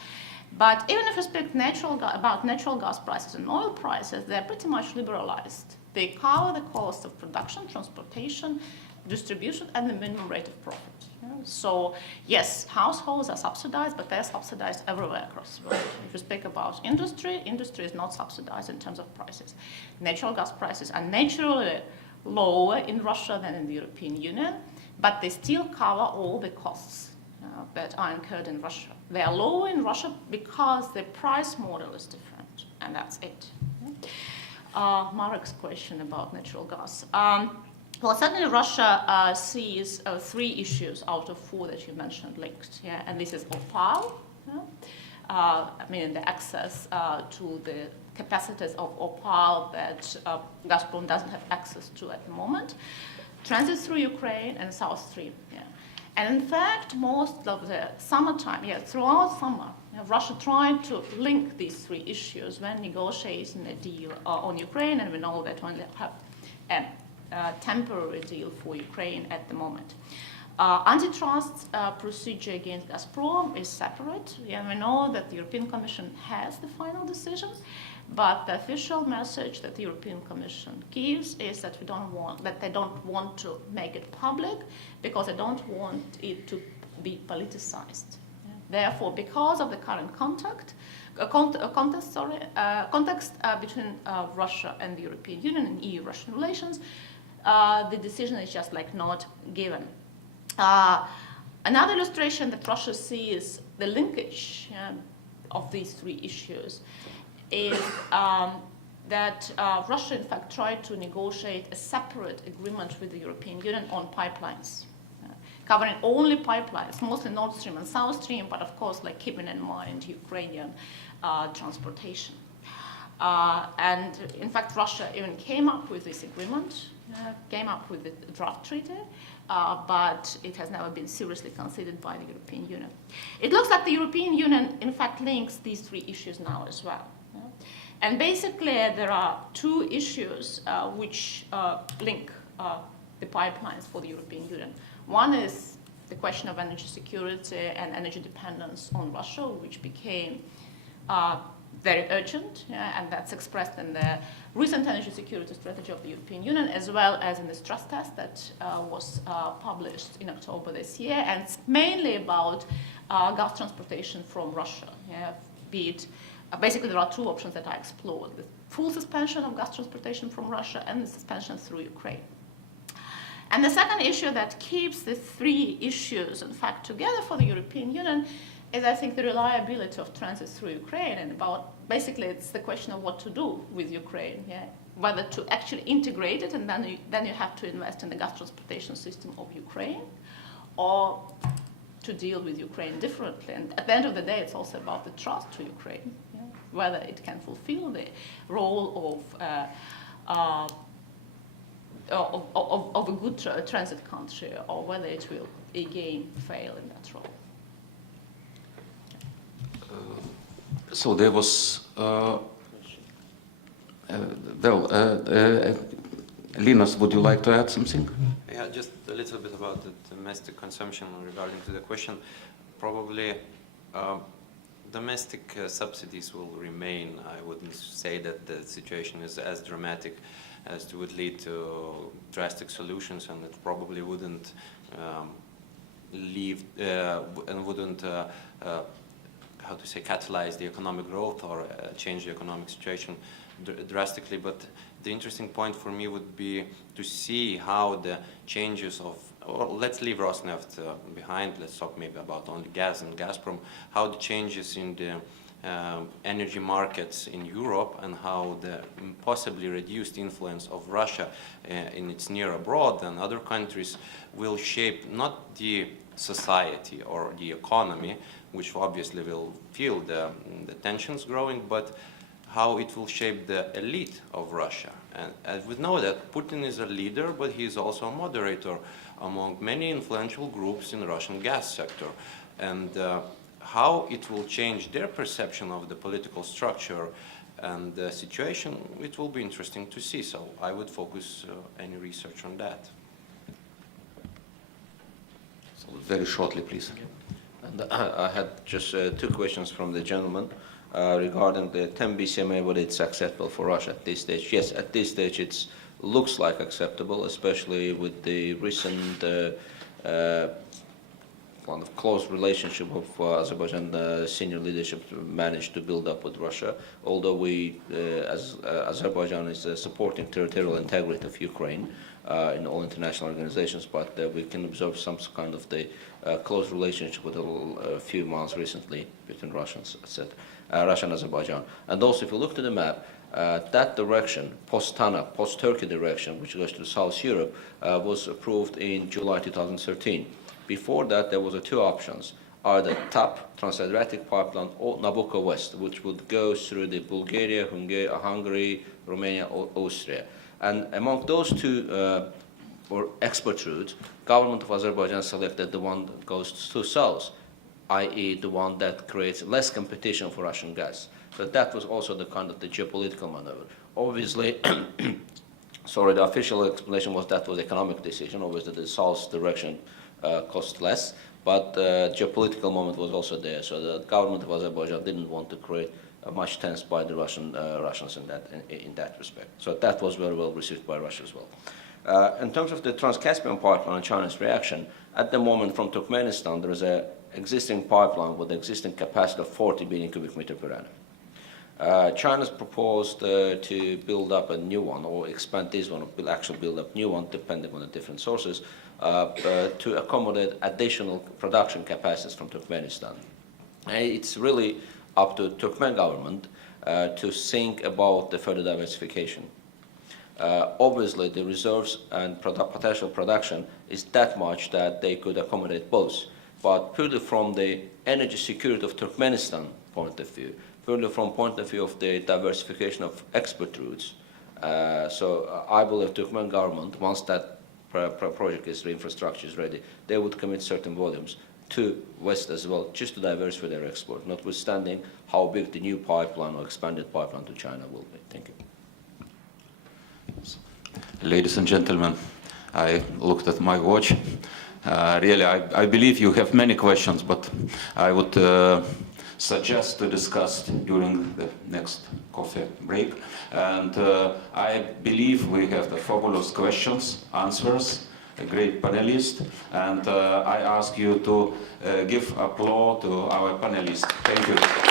But even if we speak about natural gas prices and oil prices, they're pretty much liberalized. They cover the cost of production, transportation, distribution, and the minimum rate of profit. So yes, households are subsidized, but they're subsidized everywhere across the world. If you speak about industry, industry is not subsidized in terms of prices. Natural gas prices are naturally lower in Russia than in the European Union, but they still cover all the costs that are incurred in Russia. They are lower in Russia because the price model is different, and that's it. Marek's question about natural gas. Certainly Russia sees 3 issues out of 4 that you mentioned linked, and this is OPAL, the access to the capacities of OPAL that Gazprom doesn't have access to at the moment, transit through Ukraine, and South Stream. And in fact, most of the summertime, throughout summer, Russia tried to link these 3 issues when negotiating a deal on Ukraine, and we know that only have temporary deal for Ukraine at the moment. Antitrust procedure against Gazprom is separate. We know that the European Commission has the final decision, but the official message that the European Commission gives is that they don't want to make it public because they don't want it to be politicized. Therefore, because of the current context between Russia and the European Union and EU-Russian relations, the decision is just like not given. Another illustration that Russia sees the linkage of these three issues is that Russia, in fact, tried to negotiate a separate agreement with the European Union on pipelines, covering only pipelines, mostly Nord Stream and South Stream, but of course, like keeping in mind Ukrainian transportation. And in fact, Russia even came up with this agreement, came up with the draft treaty, but it has never been seriously considered by the European Union. It looks like the European Union, in fact, links these three issues now as well. And basically, there are two issues which link the pipelines for the European Union. One is the question of energy security and energy dependence on Russia, which became very urgent, and that's expressed in the recent energy security strategy of the European Union, as well as in the stress test that was published in October this year. And it's mainly about gas transportation from Russia. Be it, basically, there are two options that I explored: the full suspension of gas transportation from Russia and the suspension through Ukraine. And the second issue that keeps the three issues, in fact, together for the European Union is, I think, the reliability of transit through Ukraine, and about, basically, it's the question of what to do with Ukraine, whether to actually integrate it, and then you have to invest in the gas transportation system of Ukraine, or to deal with Ukraine differently. And at the end of the day, it's also about the trust to Ukraine, whether it can fulfill the role of a good transit country, or whether it will again fail in that role. So there was, Linus, would you like to add something? Yeah, just a little bit about the domestic consumption regarding to the question. Probably domestic subsidies will remain. I wouldn't say that the situation is as dramatic as to would lead to drastic solutions, and it probably wouldn't leave and wouldn't how to say, catalyze the economic growth or change the economic situation drastically. But the interesting point for me would be to see how the changes of, or let's leave Rosneft behind, let's talk maybe about only gas and Gazprom, how the changes in the energy markets in Europe and how the possibly reduced influence of Russia in its near abroad and other countries will shape not the society or the economy, which obviously will feel the tensions growing, but how it will shape the elite of Russia. And we know that Putin is a leader, but he is also a moderator among many influential groups in the Russian gas sector. And how it will change their perception of the political structure and the situation, it will be interesting to see. So I would focus any research on that. So very shortly, please. And I had just two questions from the gentleman regarding the 10 BCMA, whether it's acceptable for Russia at this stage. Yes, at this stage it looks like acceptable, especially with the recent kind of close relationship of Azerbaijan senior leadership managed to build up with Russia. Although we, as Azerbaijan is supporting territorial integrity of Ukraine in all international organizations, but we can observe some kind of the close relationship with a few months recently between Russia and Azerbaijan. And also, if you look to the map, that direction, post-Tana, post-Turkey direction, which goes to South Europe, was approved in July 2013. Before that, there was two options, either TAP, Trans-Adriatic Pipeline, or Nabucco West, which would go through the Bulgaria, Hungary, Romania, or Austria. And among those two or export routes, government of Azerbaijan selected the one that goes to south, i.e. the one that creates less competition for Russian gas. So that was also the kind of the geopolitical maneuver. Obviously, Sorry, the official explanation was that was economic decision, obviously the south direction cost less, but geopolitical moment was also there. So the government of Azerbaijan didn't want to create much tense by the Russians in that respect. So that was very well received by Russia as well. In terms of the Trans-Caspian pipeline and China's reaction, at the moment from Turkmenistan there is an existing pipeline with existing capacity of 40 billion cubic meter per annum. China's proposed to build up a new one or expand this one, or will actually build up new one depending on the different sources to accommodate additional production capacities from Turkmenistan. It's really up to Turkmen government to think about the further diversification. Obviously the reserves and potential production is that much that they could accommodate both, but purely from the energy security of Turkmenistan point of view, purely from point of view of the diversification of export routes. So I believe Turkmen government, once that project is, the infrastructure is ready, they would commit certain volumes to West as well, just to diversify their export, notwithstanding how big the new pipeline or expanded pipeline to China will be. Thank you. Ladies and gentlemen, I looked at my watch. Really, I believe you have many questions, but I would suggest to discuss during the next coffee break. And I believe we have the fabulous questions, answers, a great panelist, and I ask you to give applause to our panelists. Thank you.